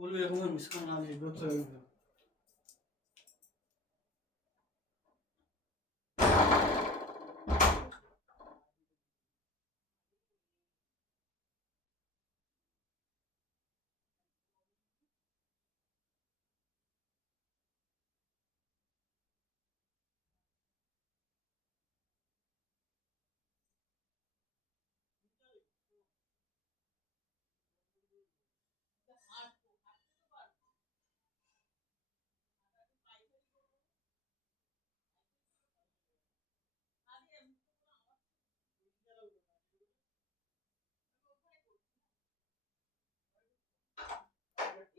বলবে এরকম miss call না দিয়ে বিরক্ত হয়ে গেল।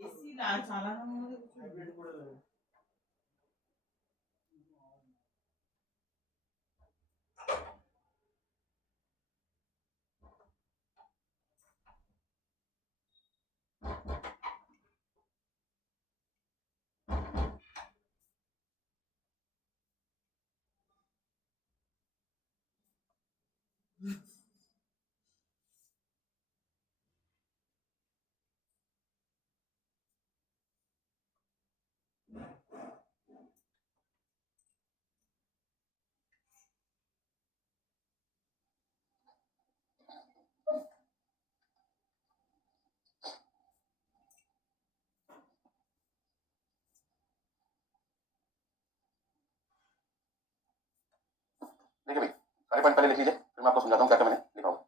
এসি না চালানোর মধ্যে কিছু হাইব্রিড করে দেবে। देखिए भाई, सारे पॉइंट पहले लिख लीजिए, फिर मैं आपको समझाता हूँ क्या क्या मैंने लिखा हुआ।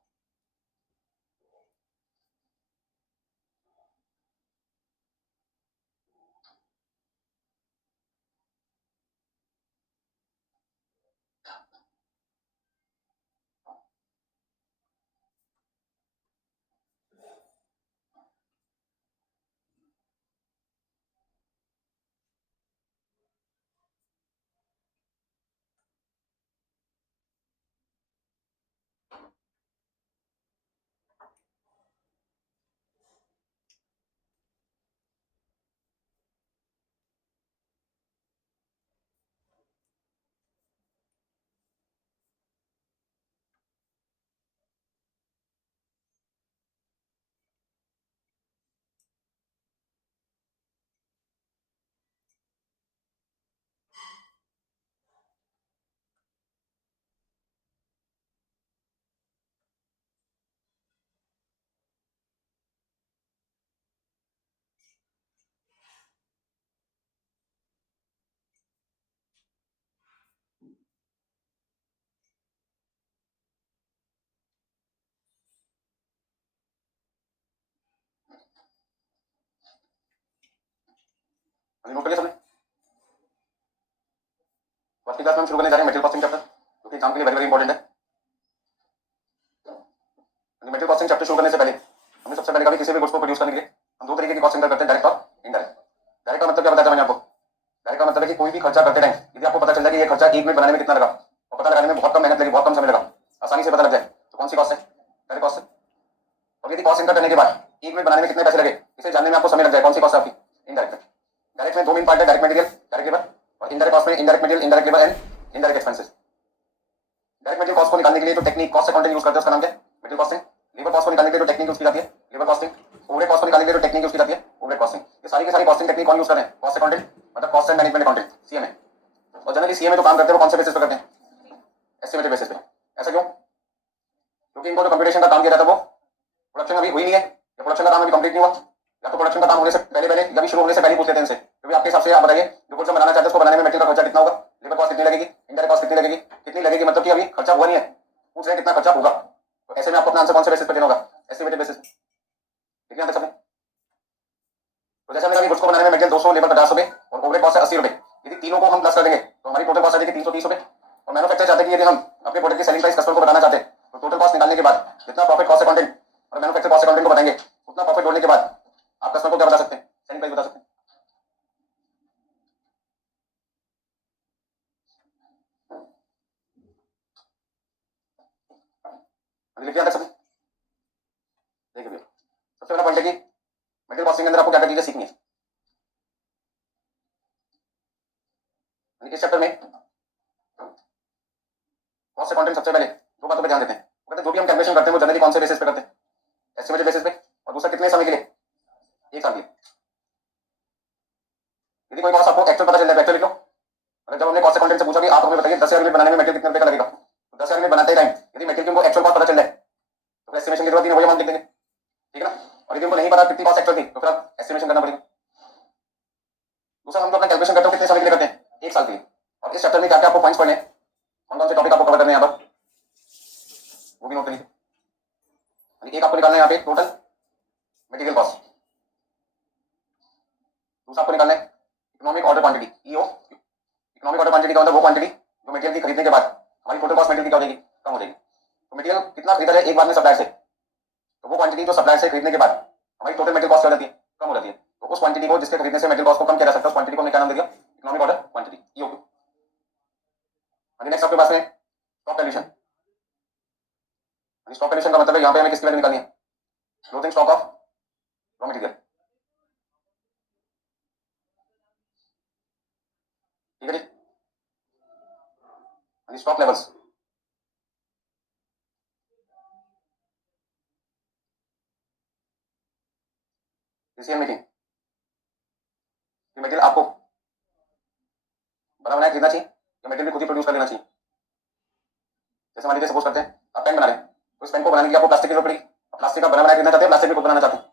अभी नोट करिए सबने। तो आज की क्लास में हम शुरू करने जा रहे हैं मटेरियल कॉस्टिंग चैप्टर, जो कि एग्जाम के लिए वेरी वेरी इंपॉर्टेंट है। मटेरियल कॉस्टिंग चैप्टर शुरू करने से पहले हमने सबसे पहले कहा किसी भी गुड्स को प्रोड्यूस करने के लिए हम दो तरीके की कॉस्टिंग करते हैं, डायरेक्ट और इनडायरेक्ट। डायरेक्ट का मतलब क्या बताया था मैंने आपको? डायरेक्ट का मतलब है कि कोई भी खर्चा करते टाइम यदि आपको पता चल जाए कि ये खर्चा 1 मिनट बनाने में कितना लगा और पता लगाने में बहुत कम मेहनत लगी, बहुत कम समय लगा, आसानी से पता लग जाए, तो कौन सी कॉस्ट है? डायरेक्ट कॉस्ट है। और यदि कॉस्ट इनकम करने के बाद 1 मिनट बनाने में कितने पैसे लगे इसे जानने में आपको समय लग जाए, कौन सी कॉस्ट है आपकी? इनडायरेक्ट। डायरेक्ट में दो मेन पार्ट है, डायरेक्ट मटेरियल, डायरेक्ट लेबर, और इनडायरेक्ट कॉस्ट में indirect material, indirect labour and indirect expenses. Direct material cost को निकालने के लिए जो टेक्निक कॉस्ट अकाउंटिंग यूज करते हैं उसका नाम क्या है? Material costing. लेबर कॉस्ट को निकालने के लिए जो टेक्निक यूज की जाती है लेबर कॉस्टिंग। ओवरहेड कॉस्ट को निकालने के लिए जो टेक्निक यूज की जाती है ओवरहेड कॉस्टिंग। ये सारी की सारी कॉस्टिंग टेक्निक कौन यूज कर रहे हैं? कॉस्ट अकाउंटेंट, मतलब cost and management accountant, CMA. और जनरली सीएमए जो काम करते हैं वो कौन से बेसिस पे करते हैं? एस्टिमेटेड बेसिस पे। ऐसा क्यों? क्योंकि इनको जो कंप्यूटेशन का काम किया जाता है वो प्रोडक्शन अभी हुई नहीं है, या प्रोडक्शन का काम अभी कंप्लीट नहीं हुआ, या तो प्रोडक्शन का काम होने से पहले पहले या भी शुरू होने से पहले पूछ लेते हैं इनसे, क्योंकि आपके हिसाब से आप बताइए जो गुड्स बनाना चाहते हैं उसको बनाने में मटेरियल का खर्चा कितना होगा, लेबर कॉस्ट कितनी लगेगी, इनडायरेक्ट कॉस्ट कितनी लगेगी, कितनी लगेगी, मतलब कि अभी खर्चा हुआ नहीं है, पूछ रहे हैं कितना खर्चा होगा। तो ऐसे में आपको अपना आंसर कौन से बेसिस पे देना होगा? एस्टिमेटेड बेसिस पे। ठीक है सबने? तो जैसे हमने कहा गुड्स को बनाने में मटेरियल 200, लेबर 50 रुपए और ओवरहेड कॉस्ट है 80 रुपए। यदि तीनों को हम प्लस कर देंगे तो हमारी टोटल कॉस्ट आ जाएगी 330 रुपए। और मैन्युफैक्चर चाहते हैं कि यदि हम अपने प्रोडक्ट की सेलिंग प्राइस कस्टमर को बताना चाहते हैं तो टोटल कॉस्ट निकालने के बाद जितना प्रॉफिट कॉस्ट अकाउंटेंट और मैन्युफैक्चर कॉस्ट अकाउंटेंट को बताएंगे उतना प्रॉफिट जोड़ने के बाद आप कस्टमर को क्या बता सकते हैं? सेलिंग प्राइस बता सकते हैं। लिख लिया था सबने? देखिए सबसे पहला पॉइंट है कि मटेरियल कॉस्टिंग के अंदर आपको क्या क्या चीजें सीखनी है। इस चैप्टर में कॉस्ट अकाउंटेंट सबसे पहले दो बातों पे ध्यान देते हैं। वो कहते हैं जो भी हम कैलकुलेशन करते हैं वो जनरली कौन से बेसिस पे करते हैं? एस्टिमेटेड बेसिस पे। और दूसरा कितने समय के लिए? 1 साल के लिए। यदि कोई कॉस्ट आपको एक्चुअल पता चल जाए, एक्चुअल लिख लो। अगर जब हमने कॉस्ट अकाउंटेंट से पूछा कि आप हमें बताइए 10,000 यूनिट बनाने में मटेरियल कितने रुपए का लगेगा, तो 10,000 यूनिट बनाते टाइम यदि मटेरियल को एक्चुअल कॉस्ट पता चल जाए तो एस्टिमेशन की जरूरत नहीं, वही अमाउंट लिख देंगे। ठीक है ना? और यदि उनको नहीं पता कितनी कॉस्ट एक्चुअल थी तो फिर आप एस्टिमेशन करना पड़ेगा। दूसरा हम जो अपना कैलकुलेशन करते हैं कितने समय के लिए करते हैं? 1 साल के लिए। और इस चैप्टर में क्या क्या आपको पॉइंट्स पढ़ने हैं, कौन कौन से टॉपिक आपको कवर करने हैं यहाँ पर, वो भी नोट करिए। एक आपको निकालना है यहाँ पे टोटल मटेरियल कॉस्ट, दूसरा आपको निकालना है economic order quantity, EO. Economic order quantity का मतलब वो क्वांटिटी जो मटेरियल की खरीदने के बाद हमारी टोटल कॉस्ट मटेरियल की क्या हो जाएगी? कम हो जाएगी। तो मटेरियल कितना खरीदा जाए एक बार में सप्लायर से, तो वो क्वांटिटी जो सप्लायर से खरीदने के बाद हमारी टोटल मटेरियल कॉस्ट हो जाती है, कम हो जाती है। तो उस क्वांटिटी को जिसके खरीदने से मटेरियल कॉस्ट को कम किया जा सकता है उस क्वांटिटी को हमने क्या नाम दे दिया? Economic order quantity, EO. Next आपके पास में स्टॉक वैल्यूएशन। स्टॉक वैल्यूएशन का मतलब है यहाँ पे हमें किसकी वैल्यू निकालनी है? Closing stock of raw material. ठीक है जी? Stock levels. Decision making, material आपको बना बनाया खरीदना चाहिए या मटेरियल खुद ही प्रोड्यूस कर लेना चाहिए। जैसे मान लीजिए सपोज करते हैं आप पेन बना रहे हैं, तो इस पेन को बनाने के लिए आपको प्लास्टिक की जरूरत पड़ेगी। प्लास्टिक का बना बनाया खरीदना चाहते हैं, प्लास्टिक भी खुद बनाना चाहते हैं।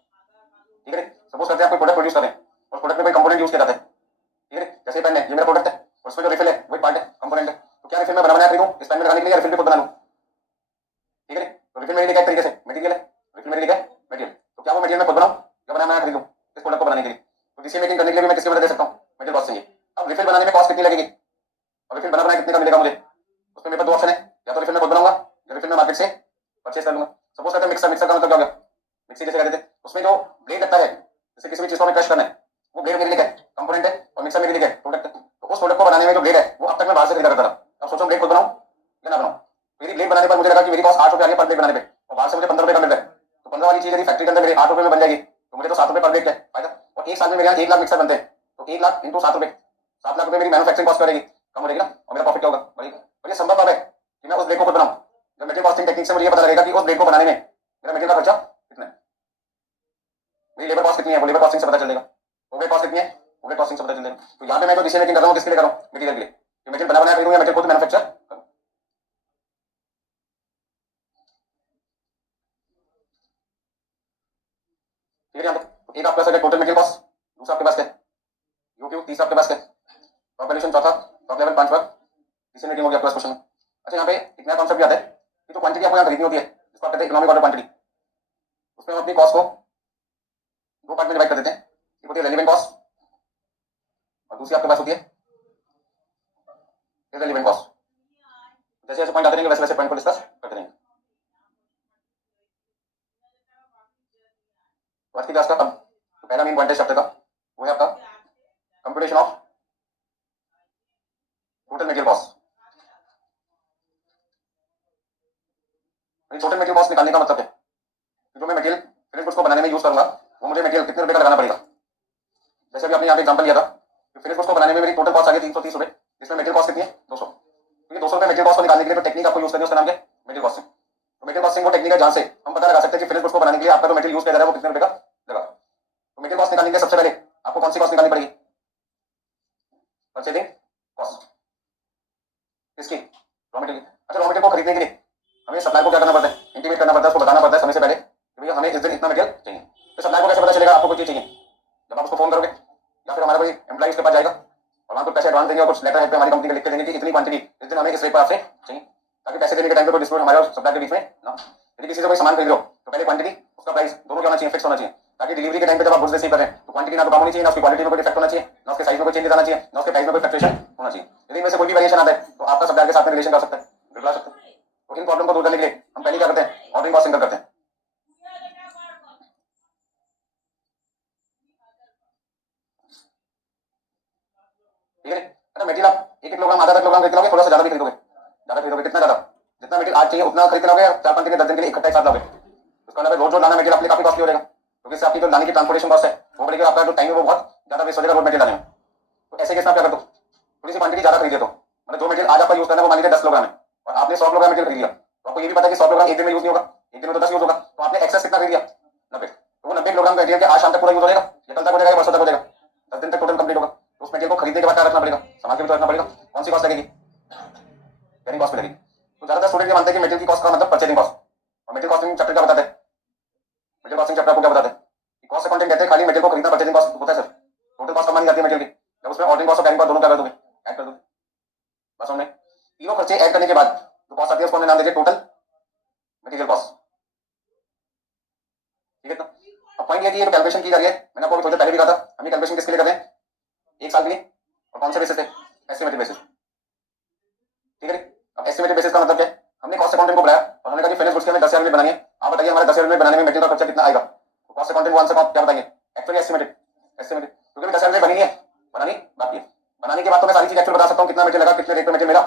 ठीक है? सपोज करते हैं आप कोई प्रोडक्ट प्रोड्यूस कर रहे हैं और प्रोडक्ट में कोई कंपोनेंट यूज किया जाता है। ठीक है? जैसे पेन है, ये मेरा प्रोडक्ट है और उसमें जो रिफिल है वही पार्ट है, कंपोनेंट है। तो क्या रिफिल में बना बनाया खरीदूं इस पेन में लगाने के लिए, रिफिल भी खुद बना लूं? ठीक है? तो रिफिल मेरे लिए क्या तरीके से मटेरियल है, रिफिल मेरे लिए क्या मटेरियल। तो क्या वो मटेरियल मैं खुद बनाऊं या बनाया बनाया खरीदूं इस प्रोडक्ट को बनाने के लिए? तो डिसीजन मेकिंग करने के लिए भी मैं किसकी मदद ले सकता हूं? मटेरियल कॉस्ट चाहिए। अब रिफिल बनाने में कॉस्ट कितनी लगेगी और रिफिल बना बनाया कितने का मिलेगा मुझे, उसमें मेरे पास दो ऑप्शन है, या तो रिफिल में खुद बनाऊंगा या रिफिल में मार्केट से परचेस कर लूंगा। सपोज करते हैं मिक्सर, मिक्सर का मतलब क्या हो गया? मिक्सी जैसे कहते थे, उसमें जो ब्लेड लगता है जैसे किसी भी चीज को हमें क्रश करना है, वो ब्लेड मेरे लिए क्या है? कंपोनेंट है, और मिक्सर मेरे लिए क्या है? प्रोडक्ट है। तो उस प्रोडक्ट को बनाने में जो ब्लेड है वो अब तक मैं बाहर से खरीदा करता था। अब सोचो ब्लेड खुद बनाऊं या ना बनाऊं। मेरी ब्लेड बनाने पर मुझे लगा कि मेरी कॉस्ट 8 रुपए आ रही है पर ब्लेड बनाने पे, और बाहर से मुझे 15 रुपए का मिल रहा है। तो 15 वाली चीज यदि फैक्ट्री के अंदर मेरे 8 रुपए में बन जाएगी तो मुझे तो 7 रुपए पर ब्लेड क्या फायदा। और एक साल में मेरे यहाँ 1 लाख मिक्सर बनते हैं, तो 1 लाख इंटू 7 रुपए, 7 लाख रुपए मेरी मैन्युफैक्चरिंग कॉस्ट करेगी, कम हो जाएगी ना, और मेरा प्रॉफिट क्या होगा? बढ़ेगा। और ये संभव कब है कि मैं उस ब्लेड को खुद बनाऊं? जब मटेरियल कॉस्टिंग टेक्निक से मुझे ये पता लगेगा कि उस ब्लेड को बनाने में मेरा मटेरियल का खर्चा कितना है, मेरी लेबर कॉस्ट कितनी है, वो लेबर कॉस्टिंग से पता चल जाएगा। ओवरहेड कॉस्ट कितनी है, ओवरहेड कॉस्टिंग से पता चल जाएगा। तो यहाँ पे मैं जो डिसीजन मेकिंग कर रहा हूँ किसके लिए कर रहा हूँ? मटेरियल के लिए। मटेरियल बना बनाया खरीदूं या मटेरियल खुद मैन्युफैक्चर करूं। ठीक है? तो एक आपके पास है टोटल मटेरियल कॉस्ट, दूसरा आपके पास क्या है? यूक्यू, तीसरा आपके पास क्या है? स्टॉक वैल्यूएशन, चौथा स्टॉक लेवल, पांचवा डिसीजन मेकिंग हो गया आपके पास क्वेश्चन में। अच्छा यहाँ पे एक नया कॉन्सेप्ट भी आता है कि जो क्वांटिटी आपको यहाँ खरीदनी होती है जिसको आप कहते हैं इकोनॉमिक ऑर्डर क्वांटिटी, उसमें हम अपनी कॉस्ट को दो पार्ट में डिवाइड कर देते हैं। एक होती है रेलेवेंट कॉस्ट और दूसरी आपके पास होती है इररिलेवेंट कॉस्ट। जैसे जैसे पॉइंट आते रहेंगे वैसे वैसे पॉइंट को डिस्कस करते रहेंगे। तो आज की क्लास का अब तो पहला मेन पॉइंट है चैप्टर का, वो है आपका computation of total material cost. Total material cost निकालने का मतलब है जो मैं मटेरियल फिनिश गुड्स को बनाने में यूज करूंगा वो मुझे मटेरियल कितने रुपए का लगाना पड़ेगा। जैसे अभी आपने यहाँ पे एग्जांपल लिया था कि फिनिश गुड्स को बनाने में मेरी टोटल कॉस्ट आ गई 330 रुपए, जिसमें मटेरियल कॉस्ट कितनी है 200। तो ये 200 रुपए मटेरियल कॉस्ट को निकालने के लिए जो टेक्निक आपको यूज करनी है उसका नाम क्या है मटेरियल कॉस्टिंग। तो मटेरियल कॉस्टिंग वो टेक्निक है जहां से हम पता लगा सकते हैं कि फिनिश गुड्स को बनाने के लिए आपका जो मटेरियल यूज किया जा रहा है वो कितने रुपए का लगा। तो मटेरियल कॉस्ट निकालने के लिए सबसे पहले आपको कौन सी कॉस्ट निकालनी पड़ेगी, परचेजिंग कॉस्ट। किसकी, रॉ मटेरियल। अच्छा, रॉ मटेरियल को खरीदने के लिए हमें सप्लाई को क्या करना पड़ता है, इंटीमेट करना पड़ता है, उसको बताना पड़ता है समय से पहले कि भैया हमें इस दिन इतना मटेरियल चाहिए। तो सप्लाई को कैसे पता चलेगा आपको कोई चीज चाहिए, जब आप उसको फोन करोगे या फिर हमारा कोई एम्प्लॉय उसके पास जाएगा और वहां कुछ पैसे एडवांस देंगे और कुछ लेटर हेड पे हमारी कंपनी के लिख के देंगे कि इतनी क्वांटिटी इस दिन हमें इस रेट पर आपसे चाहिए, ताकि पैसे देने के टाइम पे कोई डिस्प्यूट हमारे और सप्लाई के बीच में ना। यदि किसी से कोई सामान खरीद रहे हो तो पहले क्वांटिटी उसका प्राइस दोनों क्या होना चाहिए, फिक्स होना चाहिए, ताकि डिलीवरी के टाइम पे जब आप गुड्स रिसीव कर रहे हैं तो क्वांटिटी ना तो कम होनी चाहिए, ना उसकी क्वालिटी में कोई डिफेक्ट होना चाहिए, ना उसके साइज में कोई चेंज आना चाहिए, ना उसके प्राइस में कोई फ्लक्चुएशन होना चाहिए। यदि इनमें से कोई भी वेरिएशन आता है तो आपका सप्लायर के साथ में रिलेशन कर सकता है, बिगड़ा सकता है। तो इन प्रॉब्लम को दूर करने के लिए हम पहले क्या करते हैं, ऑर्डरिंग कॉस्ट सिंगल करते हैं। ठीक है, अच्छा मटेरियल आप 1 किलोग्राम आधा किलोग्राम खरीद लोगे, थोड़ा सा ज्यादा भी खरीदोगे, ज्यादा खरीदोगे, कितना ज्यादा, जितना मटेरियल आज चाहिए उतना खरीद लोगे, 4-5 दिन के 10 दिन के लिए इकट्ठा एक साथ लोगे, उसका मतलब रोज लाना मटेरियल आपके काफी कॉस्टली हो जाएगा, क्योंकि इससे आपकी जो लाने की ट्रांसपोर्टेशन कॉस्ट है वो बढ़ेगी, आपका जो टाइम है वो बहुत ज्यादा वेस्ट हो जाएगा रोज मटेरियल लाने में। तो ऐसे केस में आप क्या कर दो, थोड़ी सी क्वांटिटी ज्यादा खरीदिए, तो मतलब जो मटेरियल आज आपका यूज करना है वो मान लीजिए 10 किलोग्राम है और आपने 100 किलोग्राम मटेरियल खरीद लिया, तो आपको ये भी पता है कि 100 किलोग्राम एक दिन में यूज नहीं होगा, एक दिन में तो 10 यूज होगा, तो आपने एक्सेस कितना खरीद लिया 90। तो वो 90 किलोग्राम का मटेरियल आज शाम तक पूरा यूज हो जाएगा या कल तक हो जाएगा, परसों तक हो जाएगा, 10 दिन तक टोटल कंप्लीट होगा। तो उस मटेरियल को खरीदने के बाद क्या रखना पड़ेगा, सामान के भी तो रखना पड़ेगा, कौन सी कॉस्ट लगेगी, कैरिंग कॉस्ट लगेगी। तो ज्यादातर स्टूडेंट ये मानते हैं कि मटेरियल की कॉस्ट का मतलब परचेजिंग कॉस्ट, और मटेरियल कॉस्टिंग चैप्टर क्या बताते हैं, मटेरियल कॉस्टिंग चैप्टर आपको क्या बताते हैं, कॉस्ट अकाउंटिंग कहते हैं खाली मटेरियल को खरीदना परचेजिंग कॉस्ट होता है सर, टोटल कॉस्ट मानी जाती है मटेरियल की, जब उसमें ऑर्डरिंग कॉस्ट और कैरिंग कॉस्ट दोनों क्या कर दोगे, ऐड कर दोगे। बस हमने तीनों खर्चे ऐड करने के बाद जो कॉस्ट आती है उसको हमने नाम दीजिए टोटल मटेरियल कॉस्ट। ठीक है ना। अब पॉइंट ये कि ये कैलकुलेशन की जा रही है, मैंने आपको थोड़ी देर पहले भी कहा था, हम ये कैलकुलेशन किसके लिए कर रहे हैं, 1 साल के लिए, और कौन से बेसिस पे, एस्टिमेटेड बेसिस। ठीक है। अब एस्टिमेटेड बेसिस का मतलब क्या है, हमने कॉस्ट अकाउंटेंट को बुलाया और हमने कहा कि फिनिश गुड्स की हमें 10,000 यूनिट बनानी है, आप बताइए हमारे 10,000 यूनिट बनाने में मटेरियल का खर्चा कितना आएगा। तो कॉस्ट अकाउंटेंट को आंसर क्या बताएंगे, एक्चुअली एस्टिमेटेड, एस्टिमेटेड, क्योंकि 10,000 यूनिट बनी है, बनानी बाकी है, बनाने के बाद तो मैं सारी चीज एक्चुअल बता सकता हूँ, कितना मटेरियल लगा, कितने रेट पे मटेरियल मिला,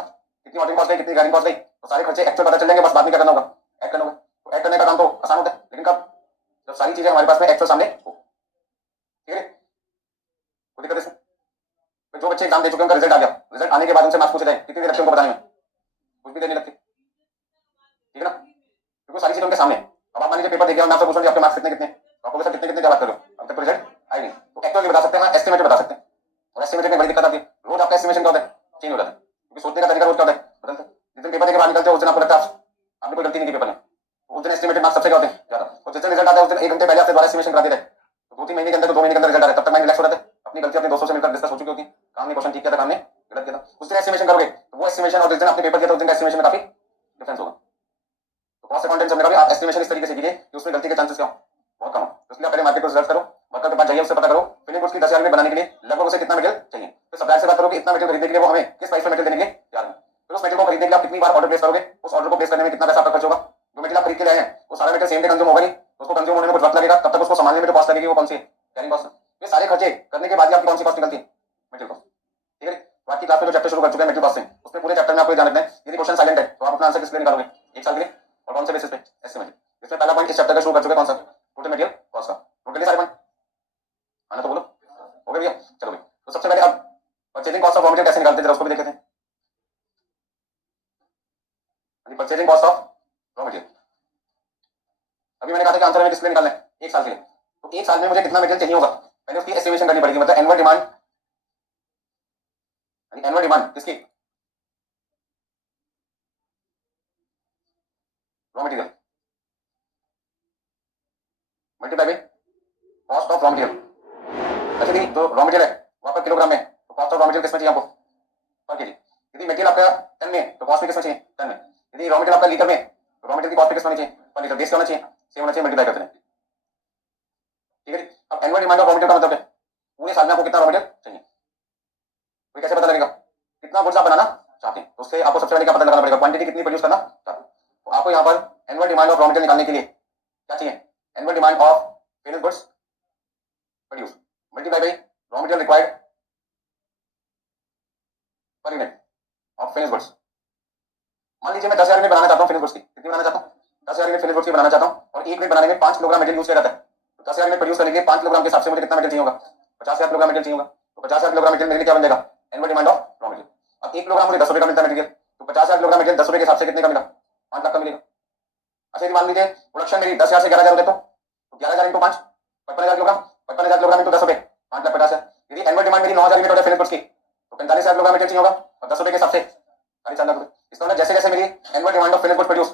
कितनी ऑर्डरिंग कॉस्ट गई, कितनी कैरिंग कॉस्ट गई, तो सारे खर्चे एक्चुअल पता चल जाएंगे, बस बाद में क्या करना होगा, ऐड करना होगा। तो ऐड करने का काम तो आसान होता है, लेकिन कब, जब सारी चीजें हमारे पास में एक्चुअल सामने हो। ठीक है, कोई दिक्कत इसमें, जो बच्चे एग्जाम दे चुके हैं उनका रिजल्ट आ गया, रिजल्ट आने के बाद उनसे मार्क्स पूछे जाए कितनी देर लगती है उनको बताने में, कुछ भी देर नहीं लगती। ठीक है ना, क्योंकि सारी चीजें उनके सामने। अब आप मान लीजिए पेपर देखिए और मैं आपसे पूछूं आपके मार्क्स कितने कितने, तो आपको सर कितने कितने जवाब करो, अब तक तो रिजल्ट आई नहीं, तो एक्चुअली बता सकते हैं, एस्टिमेटेड बता सकते हैं। और एस्टिमेटेड में बड़ी दिक्कत आती है, रोज आपका एस्टिमेशन क्या होता है, चेंज हो जाता है, क्योंकि सोचने का तरीका रोज क्या होता है, बदलता है। जिस दिन पेपर देके बाहर निकलते हो उस दिन आपको लगता है आपने कोई गलती नहीं की पेपर में, उस दिन एस्टिमेटेड मार्क्स सबसे क्या होते हैं ज्यादा, और जिस दिन रिजल्ट आता है उस दिन 1 घंटे पहले आपसे दोबारा एस्टिमेशन कराते रहे, तो 2-3 महीने के अंदर, 2 महीने के अंदर रिजल्ट आ रहा है, तब तक माइंड रिलैक्स हो रहा है, अपनी गलती अपने दोस्तों से मिलकर डिस्कस हो चुकी होती है, काम ने क्वेश्चन ठीक किया था, काम ने गलत किया था, उस दिन एस्टिमेशन करोगे तो वो एस्टिमेशन और जिस दिन आपने पेपर दिया था उस दिन का एस्टिमेशन में काफी डिफरेंस होगा। तो कॉस्ट अकाउंटेंट समझ आप एस्टिमेशन इस तरीके से कीजिए कि उसमें गलती के चांसेस क्या हो, बहुत कम हो। तो इसलिए पहले मार्केट को रिसर्च करो, वर्कर के पास जाइए, उससे पता करो फिनिश गुड्स की 10,000 यूनिट बनाने के लिए लगभग उसे कितना मटेरियल चाहिए, तो सप्लायर से बात करो कि इतना मटेरियल खरीदने के लिए वो हमें किस प्राइस में मटेरियल देने के लिए तैयार है। फिर उस मटेरियल को खरीदने के लिए आप कितनी बार ऑर्डर प्लेस करोगे, उस ऑर्डर को प्लेस करने में कितना पैसा आपका खर्च होगा, जो मटेरियल आप खरीद के लाए हैं वो सारा मटेरियल सेम डे कंज्यूम होगा नहीं, उसको कंज्यूम होने में कुछ वक्त लगेगा, तब तक उसको संभालने में जो कॉस्ट लगेगी वो कौन सी है, कैरिंग कॉस्ट। ये सारे खर्चे करने के बाद ही आपकी कौन सी कॉस्ट निकलती है, मटेरियल कॉस्ट। ठीक है, तो आज की क्लास में जो चैप्टर शुरू कर चुके हैं मटेरियल कॉस्टिंग, उसमें पूरे चैप्टर में आपको ध्यान रखना है, यदि क्वेश्चन साइलेंट है तो आप अपना आंसर किस लिए निकालोगे, 1 साल के लिए, और कौन से बेसिस पे, एस्टिमेटेड। इसमें पहला पॉइंट इस चैप्टर का शुरू कर चुके हैं, कौन सा, टोटल मटेरियल कॉस्ट का, टोटली सारे पॉइंट आना तो बोलो, हो गया भैया, चलो भाई। तो सबसे पहले अब purchasing cost of raw material कैसे निकालते हैं जरा उसको भी देख लेते हैं। Purchasing cost of raw material, अभी मैंने कहा था कि आंसर में किस लिए निकालना है, 1 साल के लिए, तो 1 साल में मुझे कितना मटेरियल चाहिए होगा, पहले उसकी एस्टिमेशन करनी पड़ेगी, मतलब एनुअल डिमांड, एनुअल डिमांड किसकी, raw material, multiply by cost of raw material. अच्छा नहीं, तो रॉ मटेरियल है वो आपका किलोग्राम में, तो कॉस्ट ऑफ रॉ मटेरियल किस में चाहिए आपको, पर केजी। यदि मटेरियल आपका टन में तो कॉस्ट भी किस में चाहिए, टन में। यदि रॉ मटेरियल आपका लीटर में तो रॉ मटेरियल की कॉस्ट भी किस में चाहिए, पर लीटर, बेस होना चाहिए, सेम होना चाहिए, मल्टीप्लाई करते हैं। ठीक है, अब annual demand of raw material का मतलब है पूरे साल में आपको कितना रॉ मटेरियल चाहिए। तो ये कैसे पता लगेगा कितना गुड्स आप बनाना चाहते हैं? तो उससे आपको सबसे पहले क्या पता लगाना पड़ेगा, क्वांटिटी कितनी प्रोड्यूस करना चाहते हैं। तो आपको यहाँ पर annual demand of raw material निकालने के लिए क्या चाहिए, annual demand of finished goods produce multiply by raw material required per unit of finished goods. मान लीजिए मैं 10,000 यूनिट बनाना चाहता हूँ फिनिश्ड गुड्स की, कितनी बनाना चाहता हूँ, 10,000 यूनिट फिनिश्ड गुड्स की बनाना चाहता हूँ, और एक यूनिट बनाने में 5 किलोग्राम मटेरियल यूज किया जाता है। तो 10,000 यूनिट प्रोड्यूस करने के लिए 5 किलोग्राम के हिसाब से मुझे कितना मटेरियल चाहिए होगा, 50,000 किलोग्राम मटेरियल चाहिए होगा। तो 50,000 किलोग्राम मटेरियल मेरे लिए क्या बन जाएगा, annual demand of raw material. अब 1 किलोग्राम मुझे 10 रुपए का मिलता है मटेरियल, तो 50,000 किलोग्राम मटेरियल 10 रुपए के हिसाब से कितने का मिला, 5 लाख का मिलेगा। अच्छा यदि मान लीजिए प्रोडक्शन मेरी 10,000 से 11,000 रुपए, तो 11,000 इंटू 5 55,000 किलोग्राम, 55,000 किलोग्राम इंटू 10 रुपए 5,50,000। यदि एनुअल डिमांड मेरी 9,000 यूनिट हो जाए फिनिश्ड गुड्स की, तो 45,000 किलोग्राम मटेरियल चाहिए होगा, और 10 रुपए के हिसाब से 4,500 रुपए। इसका मतलब जैसे जैसे मेरी annual demand of finished goods produce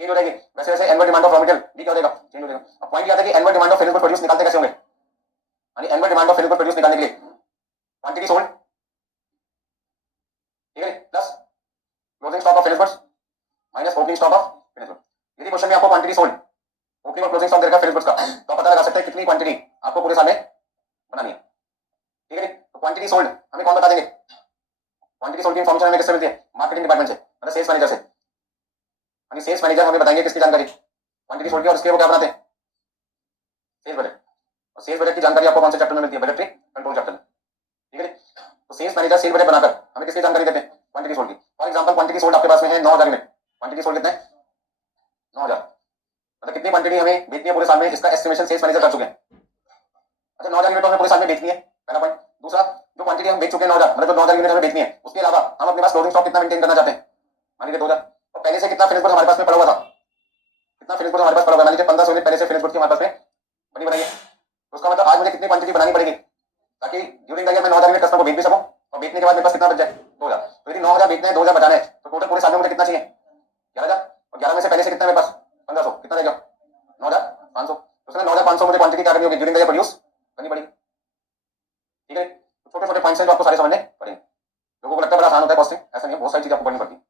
change हो जाएगी, वैसे वैसे annual demand of raw material भी क्या हो जाएगा, चेंज हो जाएगा। अब पॉइंट ये आता है कि annual demand of finished goods produce निकालते कैसे होंगे, यानी annual demand of finished goods produce निकालने के लिए क्वांटिटी सोल्ड, ठीक है, plus closing stock of finished goods minus opening stock of finished goods. यदि क्वेश्चन में आपको क्वांटिटी सोल्ड, ओपनिंग और क्लोजिंग स्टॉक देगा फिनिश्ड गुड्स का, तो पता लगा सकते हैं कितनी क्वांटिटी आपको पूरे साल में बनानी है, ठीक है। तो क्वांटिटी सोल्ड हमें कौन बता देंगे, क्वांटिटी सोल्ड की इन्फॉर्मेशन हमें किससे मिलती है, मार्केटिंग डिपार्टमेंट से, मतलब सेल्स मैनेजर से। यानी सेल्स मैनेजर हमें बताएंगे किसकी जानकारी, क्वांटिटी सोल्ड की, और इसके वो क्या बनाते हैं, सेल्स बजट। और सेल्स बजट की जानकारी आपको कौन से चैप्टर में मिलती है, बजटरी कंट्रोल चैप्टर में, ठीक है। तो सेल्स मैनेजर सेल बजट बनाकर हमें किसकी जानकारी देते हैं, क्वांटिटी सोल्ड की। फॉर एग्जांपल क्वांटिटी सोल्ड आपके पास में है 9,000 यूनिट, क्वांटिटी सोल्ड कितना है 9,000, मतलब कितनी क्वांटिटी हमें बेचनी है पूरे साल में, इसका एस्टिमेशन सेल्स मैनेजर कर चुके हैं। अच्छा 9,000 यूनिट हमें पूरे साल में बेचनी है, पहला पॉइंट। दूसरा जो क्वांटिटी हम बेच चुके हैं 9,000, मतलब जो 9,000 यूनिट हमें बेचनी है, उसके अलावा हम अपने पास क्लोजिंग स्टॉक कितना मेंटेन करना चाहते हैं, मान लीजिए 2,000, और पहले से कितना फिनिश्ड गुड्स हमारे पास में पड़ा हुआ था, कितना फिनिश्ड गुड्स हमारे पास पड़ा हुआ है, मान लीजिए 1,500 यूनिट पहले से फिनिश्ड गुड्स की हमारे पास में बनी बनाई है। तो उसका मतलब आज मुझे कितनी क्वांटिटी बनानी पड़ेगी, ताकि ड्यूरिंग द ईयर मैं 9,000 यूनिट कस्टमर को बेच भी सकूं, और बेचने के बाद मेरे पास कितना बच जाए 2,000। तो यदि 9,000 बेचना है 2,000 बचाना है, तो टोटल पूरे साल में मुझे कितना चाहिए 11,000, और 11 में से पहले से कितना मेरे पास 1,500, कितना रहेगा 9,500। तो उसमें 9,500 मुझे क्वांटिटी क्या करनी होगी, ड्यूरिंग द ईयर प्रोड्यूस करनी पड़ेगी, ठीक है। तो छोटे छोटे पॉइंट्स हैं जो आपको सारे समझने पड़ेंगे। लोगों को लगता है बड़ा आसान होता है कॉस्टिंग, ऐसा नहीं है, बहुत सारी चीजें आपको पढ़नी पड़ती है।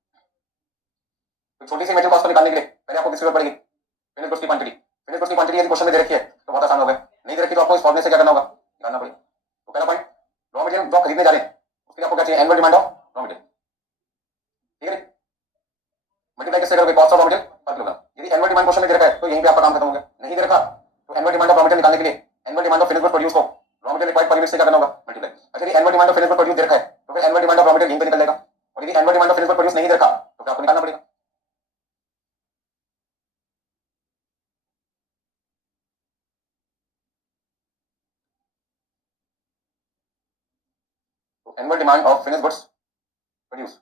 तो छोटी सी मेटेरियल कॉस्ट को निकालने के लिए पहले आपको किसकी जरूरत पड़ेगी, फिनिश्ड गुड्स की क्वांटिटी। फिनिश्ड गुड्स की क्वांटिटी यदि क्वेश्चन में दे रखी है तो बहुत आसान हो गया, नहीं दे रखी तो आपको इस फॉर्मूले से क्या करना होगा, निकालना पड़ेगा। तो पहला पॉइंट, रॉ मटेरियल जो आप खरीदने जा रहे हैं उसके लिए आपको क्या चाहिए, annual demand of raw material, ठीक है। मल्टीप्लाई किससे करोगे, कॉस्ट ऑफ रॉ मटेरियल पर किलोग्राम। यदि एनुअल डिमांड क्वेश्चन में दे रखा है तो यहीं पे आपका काम खत्म हो गया। नहीं दे रखा तो annual demand of raw material निकालने के लिए annual demand of finished goods produce को raw material required per unit से क्या करना होगा, मल्टीप्लाई। अच्छा यदि annual demand of finished goods produce दे रखा है तो फिर annual demand of raw material यहीं पे निकल जाएगा, और यदि annual demand of finished goods produce नहीं दे रखा तो फिर आपको निकालना पड़ेगा। तो annual demand of finished goods produce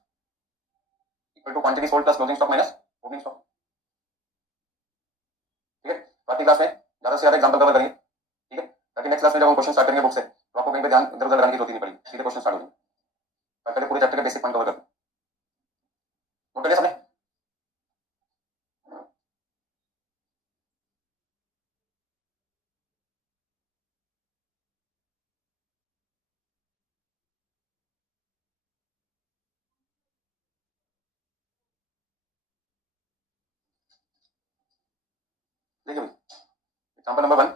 equal to quantity sold plus closing stock minus opening stock, ठीक है। बाकी क्लास में ज्यादा से ज्यादा एग्जांपल कवर करेंगे, ठीक है, ताकि नेक्स्ट क्लास में जब हम क्वेश्चन स्टार्ट करेंगे बुक से तो आपको कहीं पे ध्यान इधर उधर लगाने की जरूरत नहीं पड़ेगी, सीधे क्वेश्चन स्टार्ट हो जाएंगे। पहले पूरे चैप्टर के बेसिक पॉइंट कवर करते हैं, नोट करिए सबने। देखिए भाई example number 1,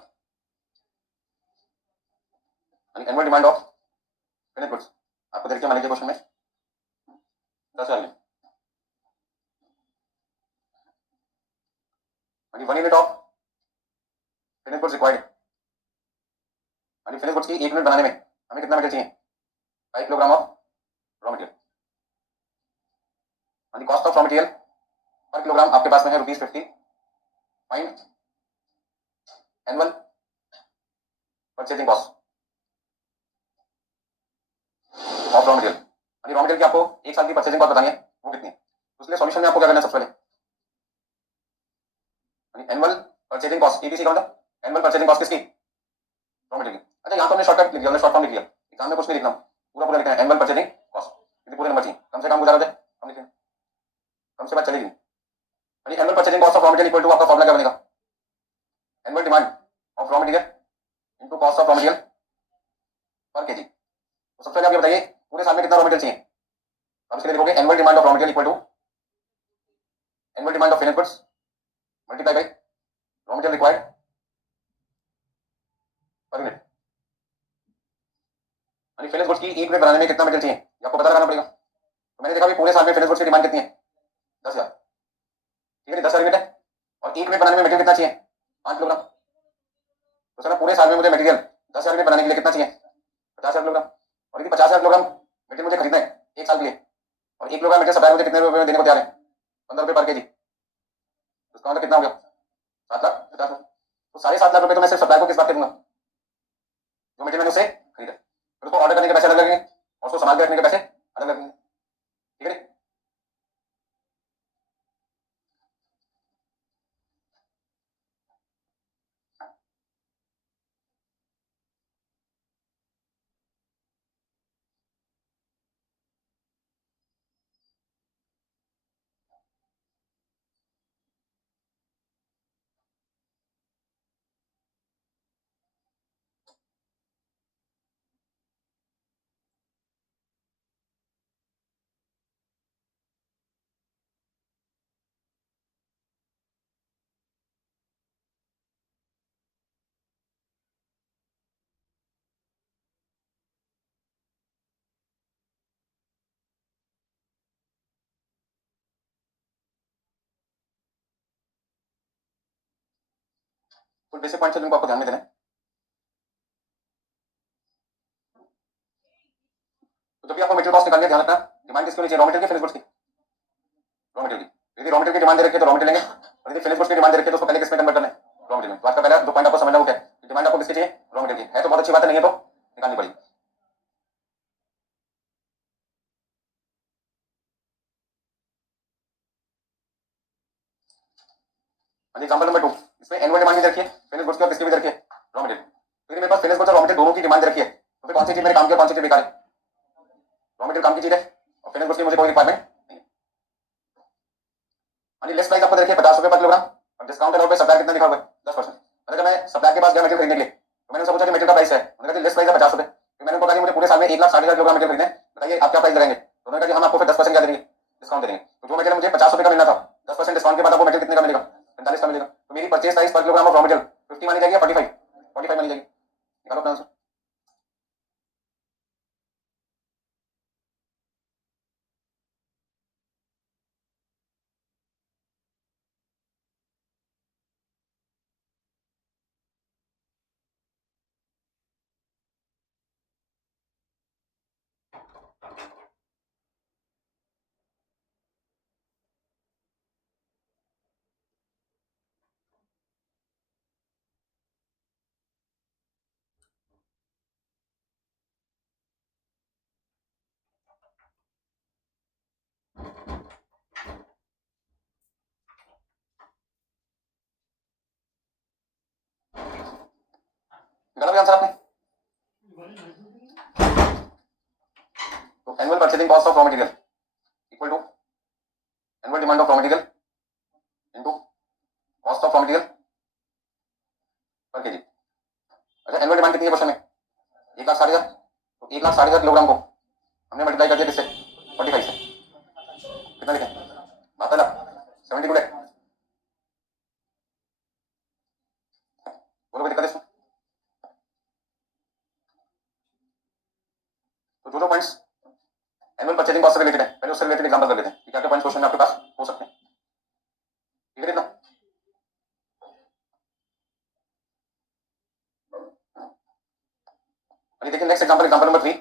annual demand of finished goods आपको देखिए मान लीजिए क्वेश्चन में 10,000 में 1 unit of finished goods required, finished goods की 1 यूनिट बनाने में हमें कितना मटेरियल चाहिए, 5 kilogram of raw material. Cost of raw material पर किलोग्राम आपके पास में है ₹50। Find annual purchasing cost of raw material. Raw material की आपको एक साल की परचेजिंग कॉस्ट बतानी है, वो कितनी है। तो इसलिए सॉल्यूशन में आपको क्या करना है, सबसे पहले एनुअल परचेजिंग कॉस्ट, एबीसी का मतलब एनुअल परचेजिंग कॉस्ट किसकी, रॉ मटेरियल की। अच्छा यहाँ तो हमने शॉर्टकट लिख दिया, हमने शॉर्ट फॉर्म लिख लिया, एग्जाम में कुछ नहीं लिखना, पूरा पूरा लिखना है एनुअल परचेजिंग कॉस्ट, यदि पूरे नंबर चाहिए कम से कम गुजारा जाए हम लिखें, कम से बात चलेगी। Annual purchasing cost of raw material equal to आपका फॉर्मूला क्या बनेगा, annual demand of raw material into cost of raw material per kg. तो सबसे पहले आप ये बताइए पूरे साल में कितना रॉ मटेरियल चाहिए, अब इसके लिए लिखोगे annual demand of raw material equal to annual demand of finished goods multiply by raw material required per unit. Finish goods की एक यूनिट बनाने में कितना मटेरियल चाहिए ये आपको पता लगाना पड़ेगा। तो मैंने देखा भी पूरे साल में फिनिश गुड्स की डिमांड कितनी है 10,000, ठीक है 10,000 यूनिट है और एक यूनिट बनाने में मटेरियल कितना चाहिए 5 किलोग्राम। तो सर पूरे साल में मुझे मटेरियल 10,000 यूनिट बनाने के लिए कितना चाहिए 50,000 किलोग्राम। और यदि 50,000 किलोग्राम मटेरियल मुझे खरीदना है एक साल के लिए और 1 किलोग्राम मटेरियल सप्लायर मुझे कितने रुपए में देने को तैयार है 15 रुपए पर केजी। उसका मतलब कितना हो गया 7,50,000। तो 7,50,000 रुपए तो मैं सिर्फ सप्लायर को किस बात के दूंगा जो मटेरियल मैंने उससे खरीदा। फिर उसको ऑर्डर करने के पैसे अलग लगेंगे और उसको संभाल के रखने के पैसे अलग लगेंगे, ठीक है। कुछ बेसिक पॉइंट्स हैं जिनको आपको ध्यान में देना है। तो जब भी आपको मटेरियल कॉस्ट निकालनी है ध्यान रखना डिमांड किसकी होनी चाहिए रॉ मटेरियल की फिनिश गुड्स की। रॉ मटेरियल की यदि रॉ मटेरियल की डिमांड दे रखी है तो रॉ मटेरियल लेंगे और यदि फिनिश गुड्स की डिमांड दे रखी है तो उसको पहले किसमें कन्वर्ट करना है रॉ मटेरियल में। तो आज का पहला जो पॉइंट आपको समझना वो क्या है डिमांड आपको किसकी चाहिए रॉ मटेरियल की है तो बहुत अच्छी बात है नहीं है तो निकालनी पड़ेगी। एग्जांपल नंबर 2 इसमें एनुअल डिमांड भी रखी है फिनिश गुड्स की और किसकी भी रखी है रॉ मटेरियल। तो मेरे पास फिनिश गुड्स और रॉ मटेरियल दोनों की डिमांड रखी है तो फिर कौन सी चीज मेरे काम की और कौन सी चीज बेकार है रॉ मटेरियल काम की चीज है और फिनिश गुड्स की मुझे कोई रिक्वायरमेंट नहीं है। लिस्ट प्राइस आपको रखी है 50 रुपए पर किलोग्राम और डिस्काउंट अलाउड पे सप्लायर कितना लिखा हुआ है 10%। अगर मैं सप्लायर के पास गया मटेरियल खरीदने के लिए तो मैंने उनसे पूछा कि मटेरियल का प्राइस है उन्होंने कहा लिस्ट प्राइस है 50 रुपए। फिर मैंने उनको कहा कि मुझे पूरे साल में 1,60,000 किलोग्राम मटेरियल खरीदना है बताइए आप क्या प्राइस लगाएंगे तो उन्होंने कहा कि हम आपको फिर 10% क्या देंगे डिस्काउंट देंगे। तो जो मटेरियल मुझे 50 रुपए का मिलना था 10% डिस्काउंट के बाद आपको मटेरियल कितने का मिलेगा 45 का मिलेगा। तो मेरी परचेज प्राइस पर किलोग्राम ऑफ रॉ मटेरियल 50 मानी जाएगी या 45 मानी जाएगी निकालो अपना आंसर। गलत आंसर आपने। तो annual purchasing cost of raw material equal to annual demand of raw material into cost of raw material per kg. अच्छा एनुअल डिमांड कितनी है क्वेश्चन में 1,60,000 तो 1,60,000 किलोग्राम को हमने मल्टीप्लाई कर दिया किससे 45 से कितना लिखें 72,00,000 72 लाख। बोलो कोई दिक्कत है इसमें। तो जो पॉइंट्स एनुअल परचेजिंग कॉस्ट से रिलेटेड है पहले उससे रिलेटेड एग्जांपल कर लेते हैं कि क्या क्या पॉइंट्स क्वेश्चन में आपके पास हो सकते हैं, ठीक है ना। अभी देखिए नेक्स्ट एग्जांपल एग्जांपल नंबर 3।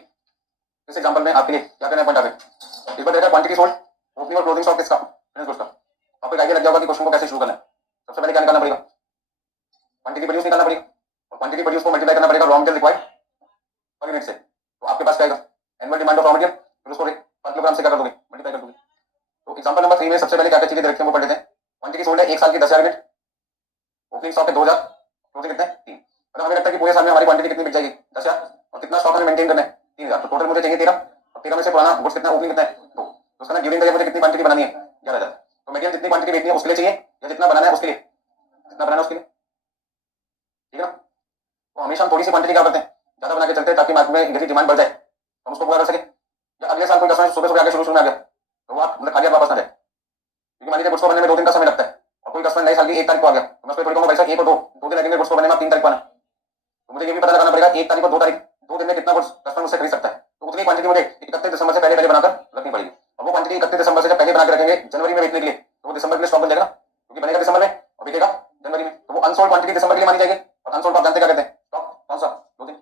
इस एग्जांपल में आपके लिए क्या करना है पॉइंट आगे इस बार देखा क्वांटिटी सोल्ड ओपनिंग और क्लोजिंग स्टॉक किसका फिनिश गुड्स का। आपको एक आइडिया लग जाएगा कि क्वेश्चन को कैसे शुरू करना है। सबसे पहले क्या निकालना पड़ेगा क्वांटिटी प्रोड्यूस निकालना पड़ेगा और क्वांटिटी प्रोड्यूस को मल्टीप्लाई करना पड़ेगा raw material required per unit से। तो आपके पास क्या आएगा annual demand of raw material फिर उसको पर किलोग्राम से क्या कर दोगे मल्टीप्लाई कर दोगे। तो एग्जांपल नंबर 3 में सबसे पहले क्या क्या चीजें रखी हैं वो पढ़ लेते हैं। क्वांटिटी सोल्ड है एक साल की 10,000 यूनिट ओपनिंग स्टॉक है 2,000 क्लोजिंग कितने 3। मतलब हमें लगता है कि पूरे साल में हमारी क्वांटिटी कितनी मिल जाएगी 10,000 और कितना स्टॉक हमें मेंटेन करना है 3,000। तो टोटल मुझे चाहिए 13 और 13 में से पुराना गुड्स कितना ओपनिंग कितना है 2। तो उसका ना ड्यूरिंग द डे मुझे कितनी क्वांटिटी बनानी है 11,000। तो मटेरियल जितनी क्वांटिटी बेचनी है उसके लिए चाहिए या जितना बनाना है उसके लिए जितना बनाना है उसके लिए, ठीक है ना। तो हमेशा हम थोड़ी सी क्वांटिटी क्या करते हैं ज्यादा बना के चलते हैं ताकि मार्केट में यदि डिमांड बढ़ जाए तो हम उसको पूरा कर सके। या अगले साल कोई कस्टमर सुबह सुबह आगे शुरू में आ गया तो वो आप मतलब खाली वापस ना जाए क्योंकि मान लीजिए गुड्स को बनने में 2 दिन का समय लगता है और कोई कस्टमर नए साल की 1 तारीख को आ गया तो मैं उसको थोड़ी कहूँगा भाई साहब 1 और 2 दिन लगेंगे गुड्स को बनने में 3 तारीख को आना। तो मुझे ये भी पता लगाना पड़ेगा 1 तारीख और 2 तारीख 2 दिन में कितना गुड्स कस्टमर मुझसे खरीद सकता है। क्वांटिटी मुझे 31 दिसंबर से पहले पहले बनाकर रखनी पड़ेगी, और वो क्वांटिटी 31 दिसंबर से जब पहले बना के रखेंगे जनवरी में बेचने के लिए, तो वो दिसंबर के लिए स्टॉक बन जाएगा, क्योंकि बनेगा दिसंबर में और बिकेगा जनवरी में, तो वो अनसोल्ड क्वांटिटी दिसंबर के लिए मानी जाएगी। और अनसोल्ड आप जानते क्या कहते हैं, स्टॉक कौन सा, 2 दिन।